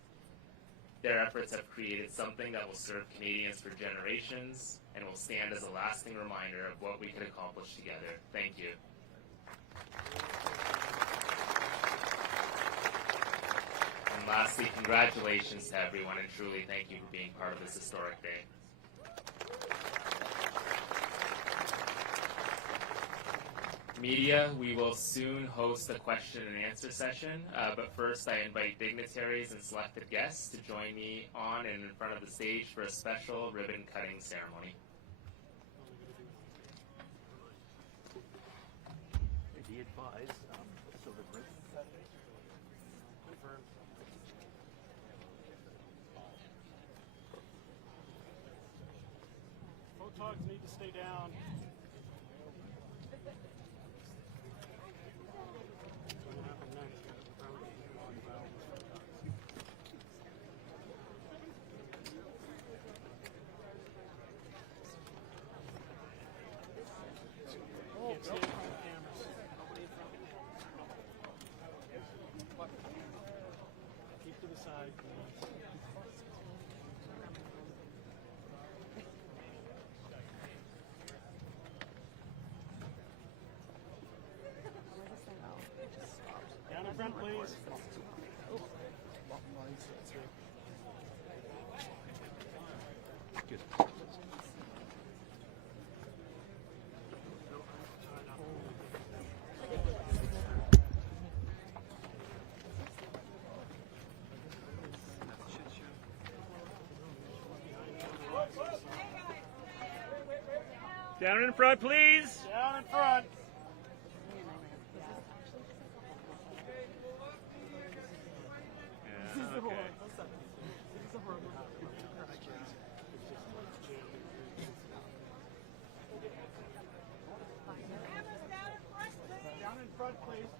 Their efforts have created something that will serve Canadians for generations and will stand as a lasting reminder of what we could accomplish together. Thank you. And lastly, congratulations to everyone, and truly thank you for being part of this historic day. Media, we will soon host a question and answer session, but first I invite dignitaries and selected guests to join me on and in front of the stage for a special ribbon cutting ceremony. Be advised, so the ribbon cutting confirmed. Photogs need to stay down. Keep to the side, please. Down in front, please. Good. Down in front, please. Down in front. Yeah, okay. Down in front, please.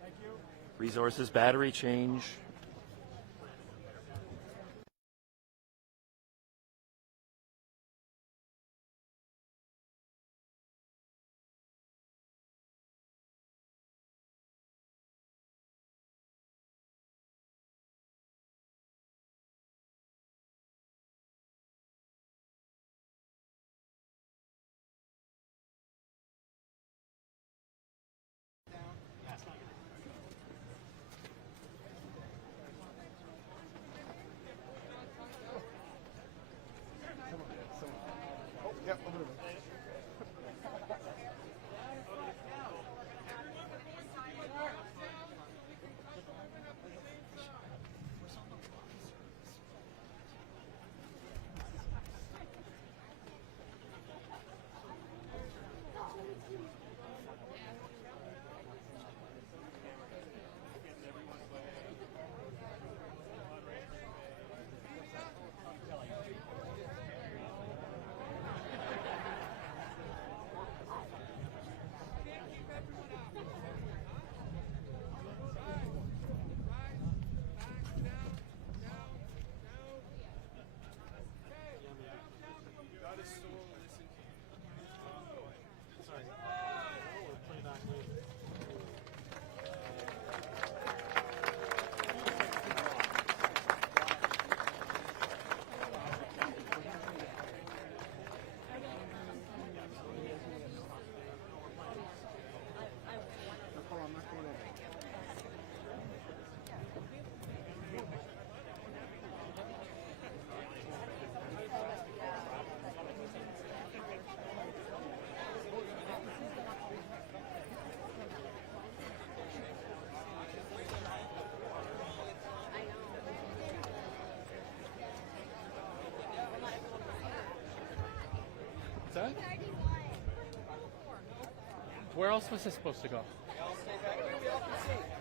Thank you. Resources battery change. Where else was this supposed to go?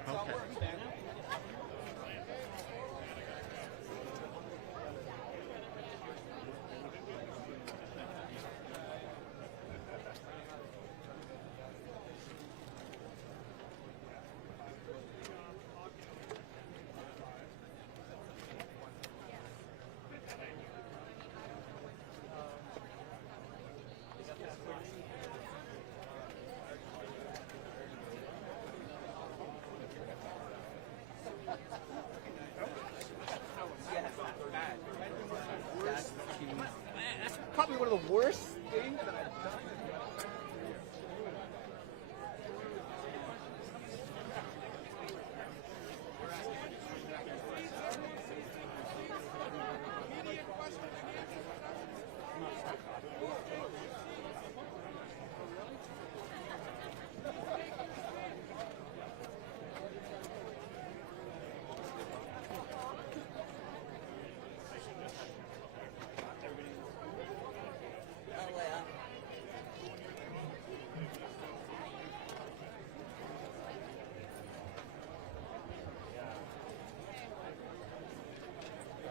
Okay. That's probably one of the worst things that I've done.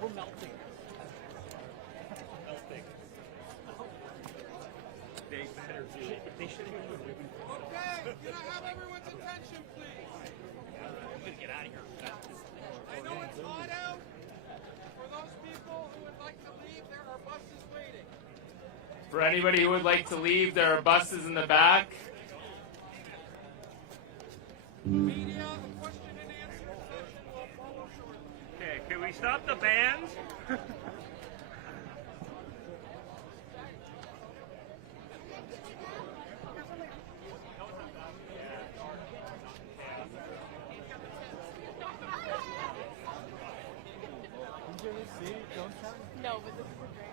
We're melting. They better do it. They should have been doing it. Okay, can I have everyone's attention, please? I'm gonna get out of here. I know it's hot out. For those people who would like to leave, there are buses waiting. For anybody who would like to leave, there are buses in the back. Media, the question and answer session will follow shortly. Okay, can we stop the band? No, but this is great.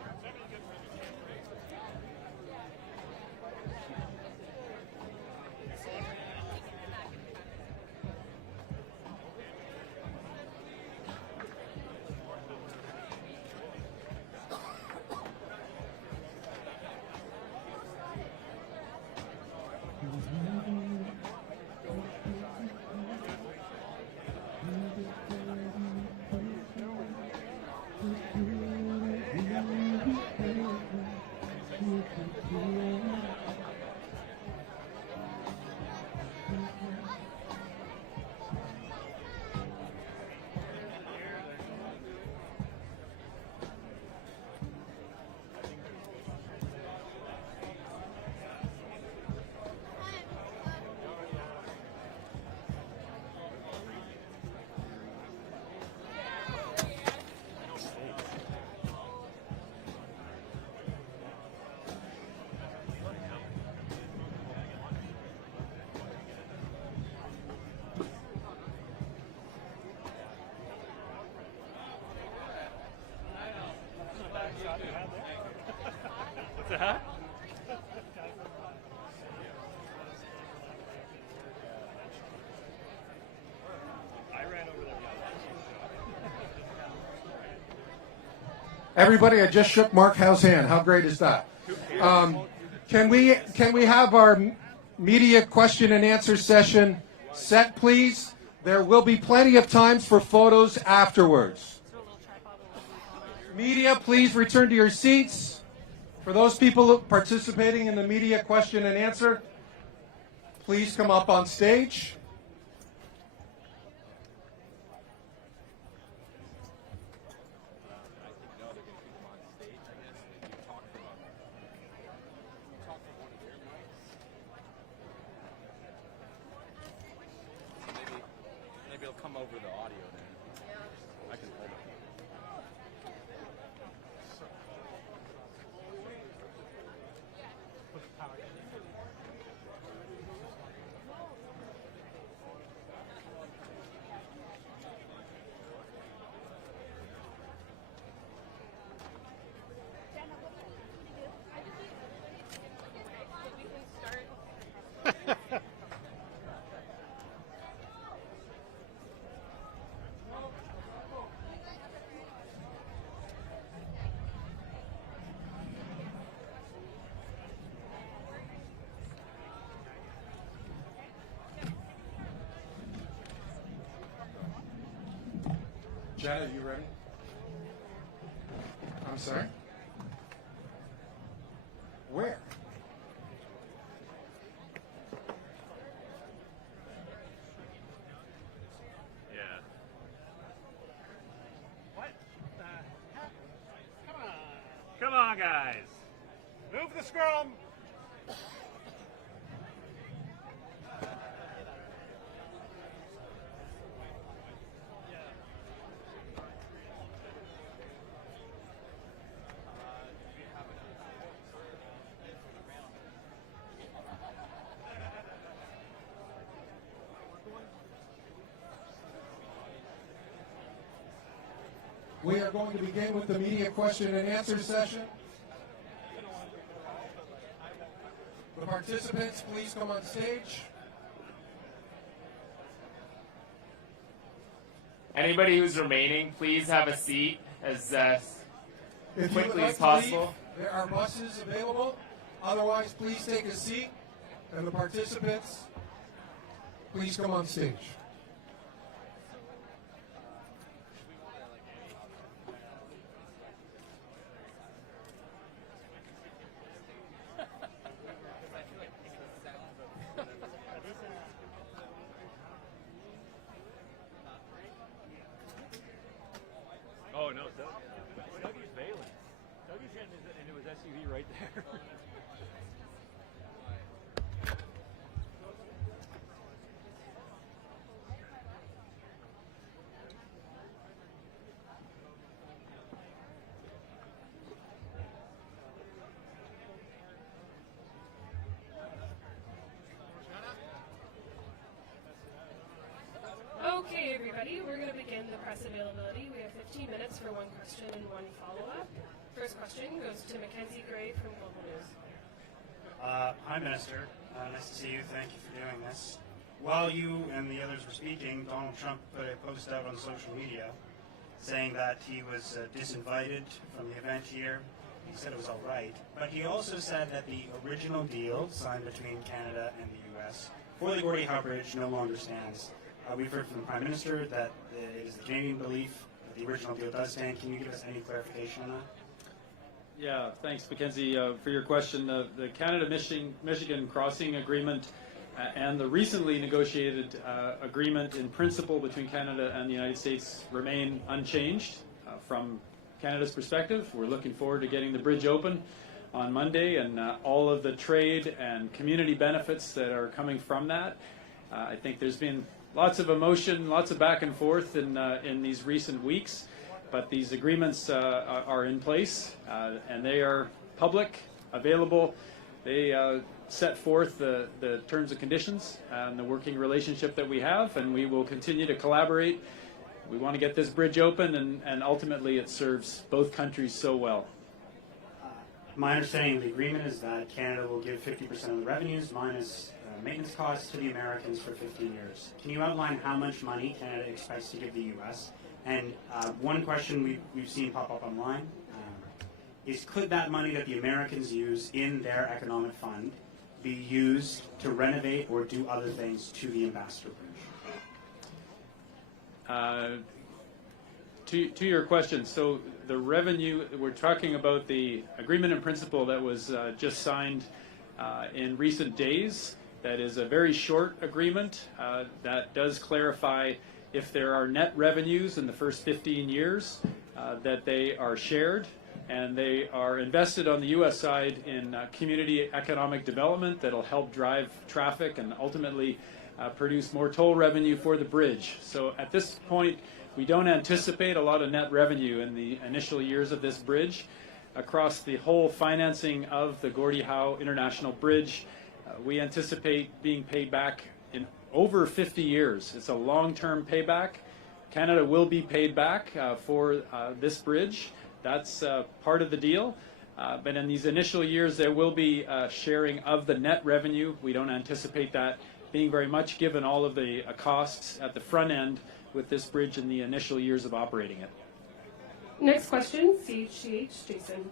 What's that? I ran over there. Everybody, I just shook Mark Howe's hand. How great is that? Can we have our media question and answer session set, please? There will be plenty of times for photos afterwards. Media, please return to your seats. For those people participating in the media question and answer, please come up on stage. Maybe it'll come over the audio then. I can hold it. Jenna, are you ready? I'm sorry? Where? Yeah. What the heck? Come on. Come on, guys. Move the scrum. We are going to begin with the media question and answer session. The participants, please come on stage. Anybody who's remaining, please have a seat as If you would quickly like as to possible. leave, there are buses available. Otherwise, please take a seat. And the participants, please come on stage. Oh, no. Dougie's bailing. Dougie's into his SUV right there. Okay, everybody, we're going to begin the press availability. We have 15 minutes for one question and one follow-up. First question goes to Mackenzie Gray from Global News. Hi, Minister. Nice to see you. Thank you for doing this. While you and the others were speaking, Donald Trump put a post out on social media saying that he was disinvited from the event here. He said it was all right. But he also said that the original deal signed between Canada and the U.S. for the Gordie Howe Bridge no longer stands. We've heard from the Prime Minister that it is the Canadian belief that the original deal does stand. Can you give us any clarification on that? Yeah, thanks, Mackenzie, for your question. The Canada-Michigan crossing agreement and the recently negotiated agreement in principle between Canada and the United States remain unchanged. From Canada's perspective, we're looking forward to getting the bridge open on Monday and all of the trade and community benefits that are coming from that. I think there's been lots of emotion, lots of back and forth in these recent weeks, but these agreements are in place and they are public, available. They set forth the terms and conditions and the working relationship that we have, and we will continue to collaborate. We want to get this bridge open, and ultimately it serves both countries so well. My understanding of the agreement is that Canada will give 50% of the revenues minus maintenance costs to the Americans for 15 years. Can you outline how much money Canada expects to give the U.S.? And one question we've seen pop up online is, could that money that the Americans use in their economic fund be used to renovate or do other things to the Ambassador Bridge? To your question, so the revenue, we're talking about the agreement in principle that was just signed in recent days. That is a very short agreement that does clarify if there are net revenues in the first 15 years that they are shared, and they are invested on the U.S. side in community economic development that'll help drive traffic and ultimately produce more toll revenue for the bridge. So at this point, we don't anticipate a lot of net revenue in the initial years of this bridge. Across the whole financing of the Gordie Howe International Bridge, we anticipate being paid back in over 50 years. It's a long-term payback. Canada will be paid back for this bridge. That's part of the deal. But in these initial years, there will be sharing of the net revenue. We don't anticipate that being very much, given all of the costs at the front end with this bridge in the initial years of operating it. Next question, CHCH, Jason.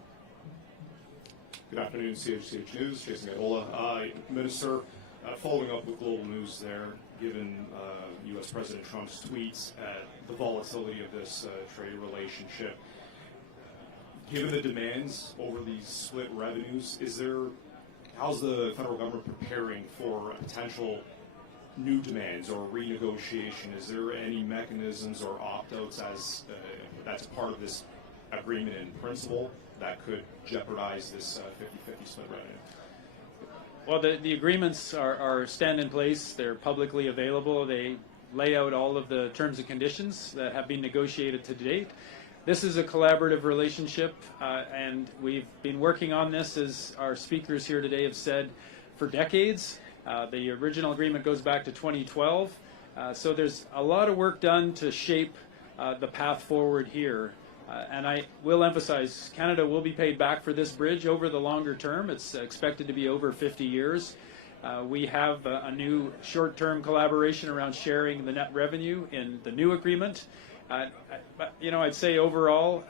Good afternoon, CHCH News. Jason Gadola. Minister, following up with Global News there, given U.S. President Trump's tweets at the volatility of this trade relationship. Given the demands over these split revenues, how's the federal government preparing for potential new demands or renegotiation? Is there any mechanisms or opt-outs that's part of this agreement in principle that could jeopardize this 50-50 split revenue? Well, the agreements stand in place. They're publicly available. They lay out all of the terms and conditions that have been negotiated to date. This is a collaborative relationship, and we've been working on this, as our speakers here today have said, for decades. The original agreement goes back to 2012. So there's a lot of work done to shape the path forward here. And I will emphasize, Canada will be paid back for this bridge over the longer term. It's expected to be over 50 years. We have a new short-term collaboration around sharing the net revenue in the new agreement. But, you know, I'd say overall,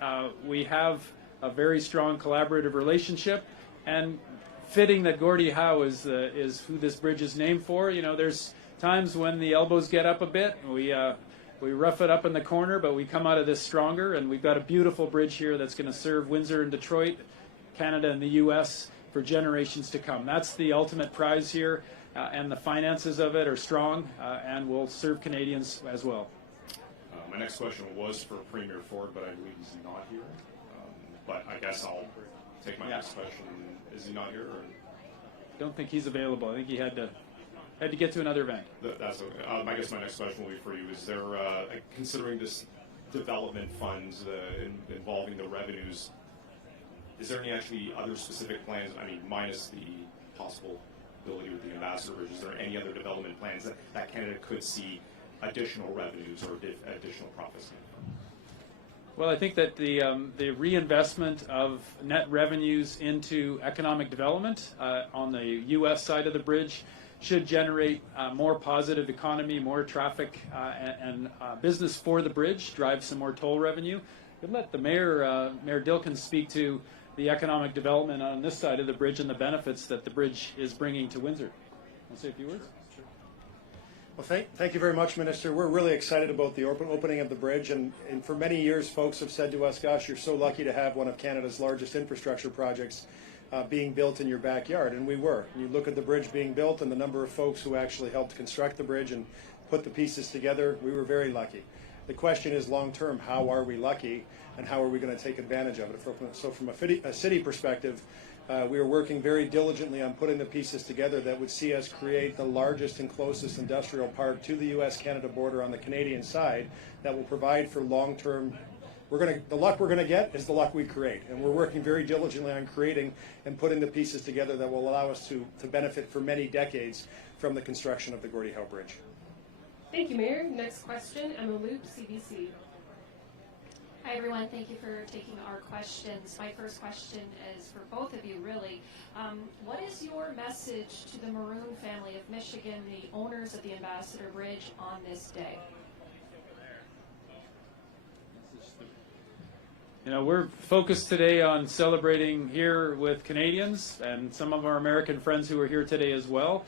we have a very strong collaborative relationship, and fitting that Gordie Howe is who this bridge is named for. You know, there's times when the elbows get up a bit. We rough it up in the corner, but we come out of this stronger, and we've got a beautiful bridge here that's going to serve Windsor and Detroit, Canada and the U.S. for generations to come. That's the ultimate prize here, and the finances of it are strong and will serve Canadians as well. My next question was for Premier Ford, but I believe he's not here. But I guess I'll take my next question. Is he not here? Or? Don't think he's available. I think he had to get to another event. That's okay. I guess my next question will be for you. Is there, considering this development funds involving the revenues, is there any actually other specific plans? I mean, minus the possibility with the Ambassador Bridge, is there any other development plans that Canada could see additional revenues or additional profits? Well, I think that the reinvestment of net revenues into economic development on the U.S. side of the bridge should generate more positive economy, more traffic and business for the bridge, drive some more toll revenue. I'd let the Mayor, Mayor Dilkens, speak to the economic development on this side of the bridge and the benefits that the bridge is bringing to Windsor. Want to say a few words? Well, thank you very much, Minister. We're really excited about the opening of the bridge, and for many years, folks have said to us, gosh, you're so lucky to have one of Canada's largest infrastructure projects being built in your backyard, and we were. You look at the bridge being built and the number of folks who actually helped construct the bridge and put the pieces together, we were very lucky. The question is, long-term, how are we lucky, and how are we going to take advantage of it? So from a city perspective, we are working very diligently on putting the pieces together that would see us create the largest and closest industrial park to the U.S.-Canada border on the Canadian side that will provide for long-term. The luck we're going to get is the luck we create, and we're working very diligently on creating and putting the pieces together that will allow us to benefit for many decades from the construction of the Gordie Howe Bridge. Thank you, Mayor. Next question, Emma Loop, CBC. Hi, everyone. Thank you for taking our questions. My first question is for both of you, really. What is your message to the Maroon family of Michigan, the owners of the Ambassador Bridge, on this day? You know, we're focused today on celebrating here with Canadians and some of our American friends who are here today as well.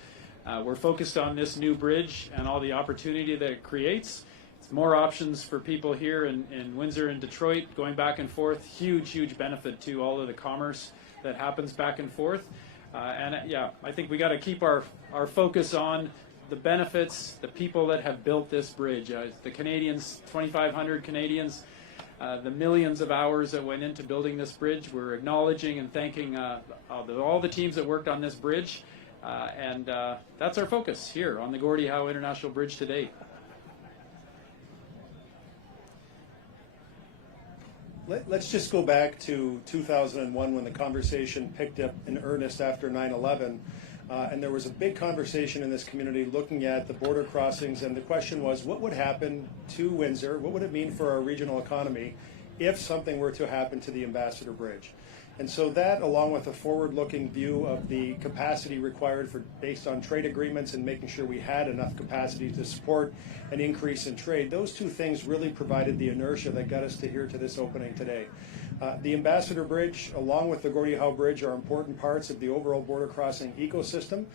We're focused on this new bridge and all the opportunity that it creates. It's more options for people here in Windsor and Detroit going back and forth. Huge, huge benefit to all of the commerce that happens back and forth. Yeah, I think we got to keep our focus on the benefits, the people that have built this bridge. The Canadians, 2,500 Canadians, the millions of hours that went into building this bridge. We're acknowledging and thanking all the teams that worked on this bridge. That's our focus here on the Gordie Howe International Bridge today. Let's just go back to 2001 when the conversation picked up in earnest after 9/11. And there was a big conversation in this community looking at the border crossings, and the question was, what would happen to Windsor? What would it mean for our regional economy if something were to happen to the Ambassador Bridge? And so that, along with a forward-looking view of the capacity required based on trade agreements and making sure we had enough capacity to support an increase in trade, those two things really provided the inertia that got us to here to this opening today. The Ambassador Bridge, along with the Gordie Howe Bridge, are important parts of the overall border crossing ecosystem.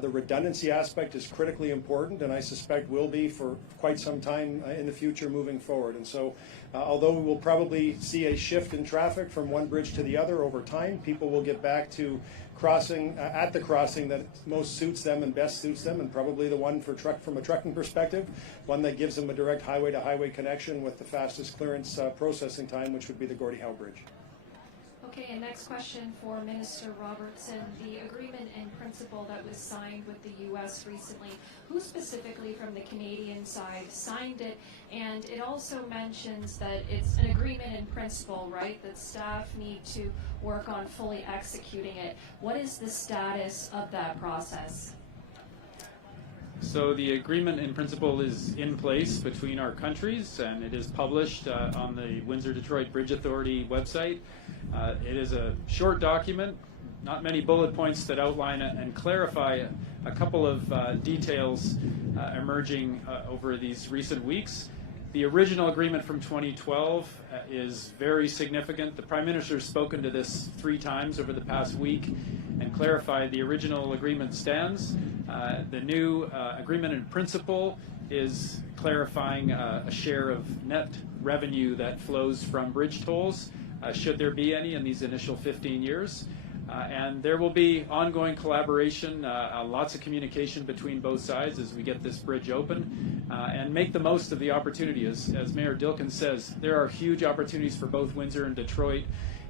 The redundancy aspect is critically important, and I suspect will be for quite some time in the future moving forward. And so, although we will probably see a shift in traffic from one bridge to the other over time, people will get back to crossing at the crossing that most suits them and best suits them, and probably the one for from a trucking perspective, one that gives them a direct highway-to-highway connection with the fastest clearance processing time, which would be the Gordie Howe Bridge. Okay, and next question for Minister Robertson. The agreement in principle that was signed with the U.S. recently, who specifically from the Canadian side signed it? And it also mentions that it's an agreement in principle, right, that staff need to work on fully executing it. What is the status of that process? So the agreement in principle is in place between our countries, and it is published on the Windsor-Detroit Bridge Authority website. It is a short document, not many bullet points that outline and clarify a couple of details emerging over these recent weeks. The original agreement from 2012 is very significant. The Prime Minister has spoken to this 3 times over the past week and clarified the original agreement stands. The new agreement in principle is clarifying a share of net revenue that flows from bridge tolls, should there be any in these initial 15 years. And there will be ongoing collaboration, lots of communication between both sides as we get this bridge open and make the most of the opportunity. As Mayor Dilkin says, there are huge opportunities for both Windsor and Detroit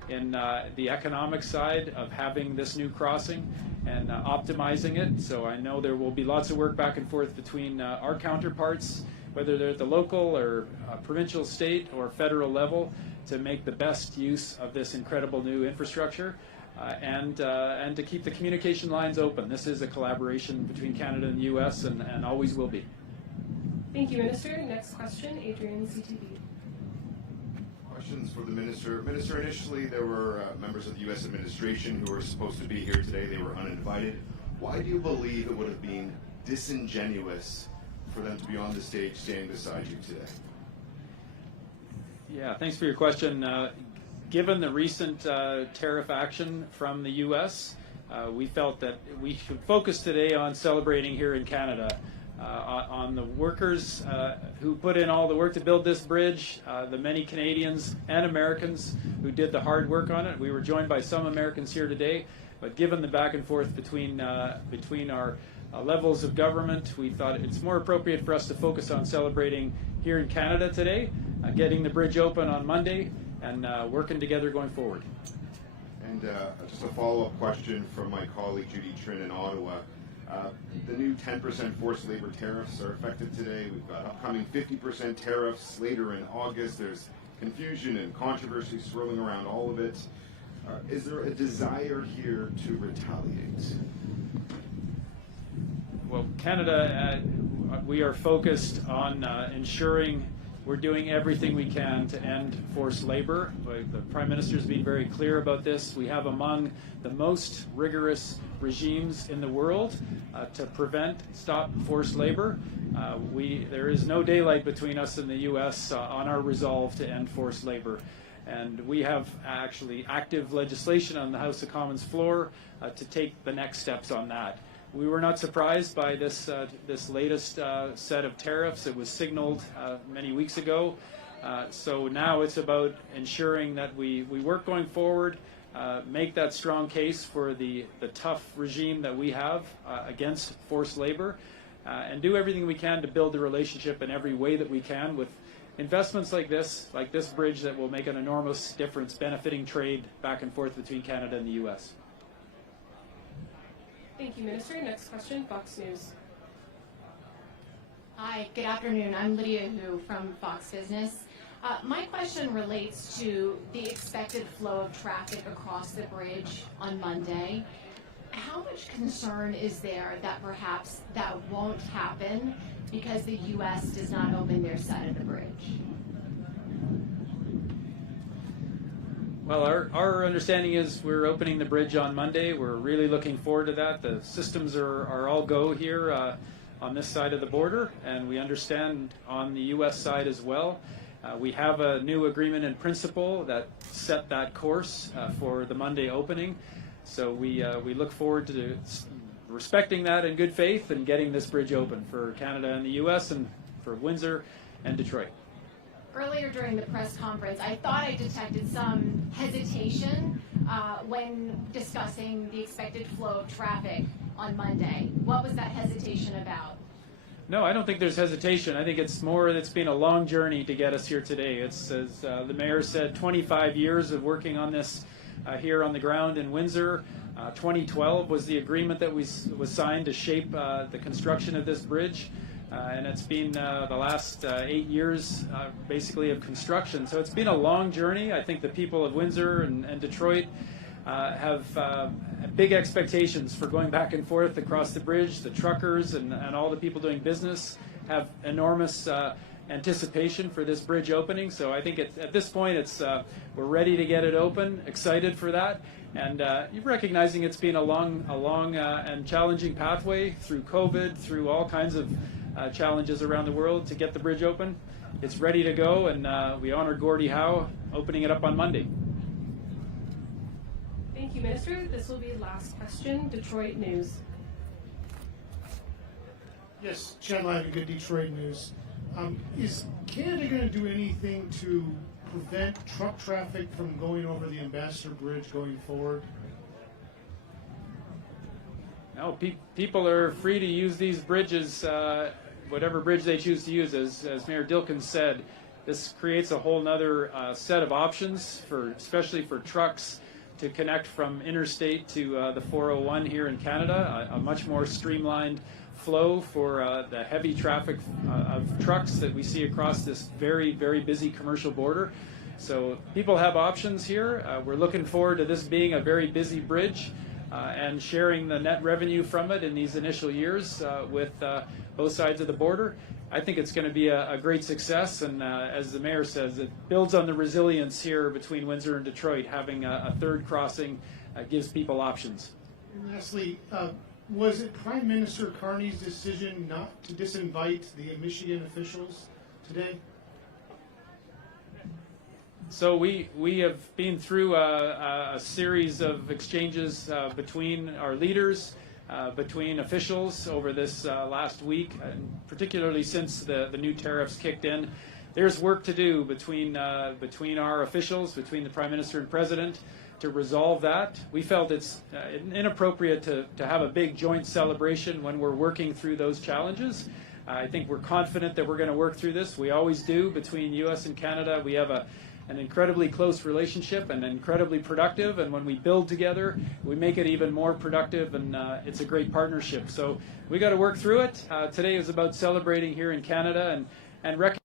in the economic side of having this new crossing and optimizing it. So I know there will be lots of work back and forth between our counterparts, whether they're at the local or provincial, state, or federal level, to make the best use of this incredible new infrastructure. And to keep the communication lines open. This is a collaboration between Canada and the U.S. and always will be. Thank you, Minister. Next question, Adrian, CTV. Questions for the Minister. Minister, initially there were members of the U.S. administration who were supposed to be here today. They were uninvited. Why do you believe it would have been disingenuous for them to be on the stage standing beside you today? Yeah, thanks for your question. Given the recent tariff action from the U.S., we felt that we should focus today on celebrating here in Canada, on the workers who put in all the work to build this bridge, the many Canadians and Americans who did the hard work on it. We were joined by some Americans here today, but given the back and forth between our levels of government, we thought it's more appropriate for us to focus on celebrating here in Canada today, getting the bridge open on Monday, and working together going forward. And just a follow-up question from my colleague Judy Trin in Ottawa. The new 10% forced labor tariffs are effective today. We've got upcoming 50% tariffs later in August. There's confusion and controversy swirling around all of it. Is there a desire here to retaliate? Well, Canada, we are focused on ensuring we're doing everything we can to end forced labor. The Prime Minister has been very clear about this. We have among the most rigorous regimes in the world to stop forced labor. There is no daylight between us and the U.S. On our resolve to end forced labor. And we have actually active legislation on the House of Commons floor to take the next steps on that. We were not surprised by this latest set of tariffs. It was signaled many weeks ago. So now it's about ensuring that we work going forward, make that strong case for the tough regime that we have against forced labor, and do everything we can to build the relationship in every way that we can with investments like this bridge that will make an enormous difference benefiting trade back and forth between Canada and the U.S. Thank you, Minister. Next question, Fox News. Hi, good afternoon. I'm Lydia Hu from Fox Business. My question relates to the expected flow of traffic across the bridge on Monday. How much concern is there that perhaps that won't happen because the U.S. does not open their side of the bridge? Well, our understanding is we're opening the bridge on Monday. We're really looking forward to that. The systems are all go here on this side of the border, and we understand on the U.S. side as well. We have a new agreement in principle that set that course for the Monday opening. So we look forward to respecting that in good faith and getting this bridge open for Canada and the U.S. and for Windsor and Detroit. Earlier during the press conference, I thought I detected some hesitation when discussing the expected flow of traffic on Monday. What was that hesitation about? No, I don't think there's hesitation. I think it's more that it's been a long journey to get us here today. It's, as the mayor said, 25 years of working on this here on the ground in Windsor. 2012 was the agreement that was signed to shape the construction of this bridge. And it's been the last 8 years basically of construction. So it's been a long journey. I think the people of Windsor and Detroit have big expectations for going back and forth across the bridge. The truckers and all the people doing business have enormous anticipation for this bridge opening. So I think at this point we're ready to get it open, excited for that. And you're recognizing it's been a long and challenging pathway through COVID, through all kinds of challenges around the world to get the bridge open. It's ready to go, and we honor Gordie Howe opening it up on Monday. Thank you, Minister. This will be last question. Detroit News. Yes, Chad Lyman, good Detroit News. Is Canada going to do anything to prevent truck traffic from going over the Ambassador Bridge going forward? No, people are free to use these bridges, whatever bridge they choose to use. As Mayor Dilkens said, this creates a whole other set of options, especially for trucks, to connect from interstate to the 401 here in Canada, a much more streamlined flow for the heavy traffic of trucks that we see across this very, very busy commercial border. So people have options here. We're looking forward to this being a very busy bridge and sharing the net revenue from it in these initial years with both sides of the border. I think it's going to be a great success, and as the mayor says, it builds on the resilience here between Windsor and Detroit. Having a third crossing gives people options. And lastly, was it Prime Minister Carney's decision not to disinvite the Michigan officials today? So we have been through a series of exchanges between our leaders, between officials over this last week, and particularly since the new tariffs kicked in. There's work to do between our officials, between the Prime Minister and President, to resolve that. We felt it's inappropriate to have a big joint celebration when we're working through those challenges. I think we're confident that we're going to work through this. We always do between U.S. and Canada. We have an incredibly close relationship and incredibly productive, and when we build together, we make it even more productive, and it's a great partnership. So we got to work through it. Today is about celebrating here in Canada and recognizing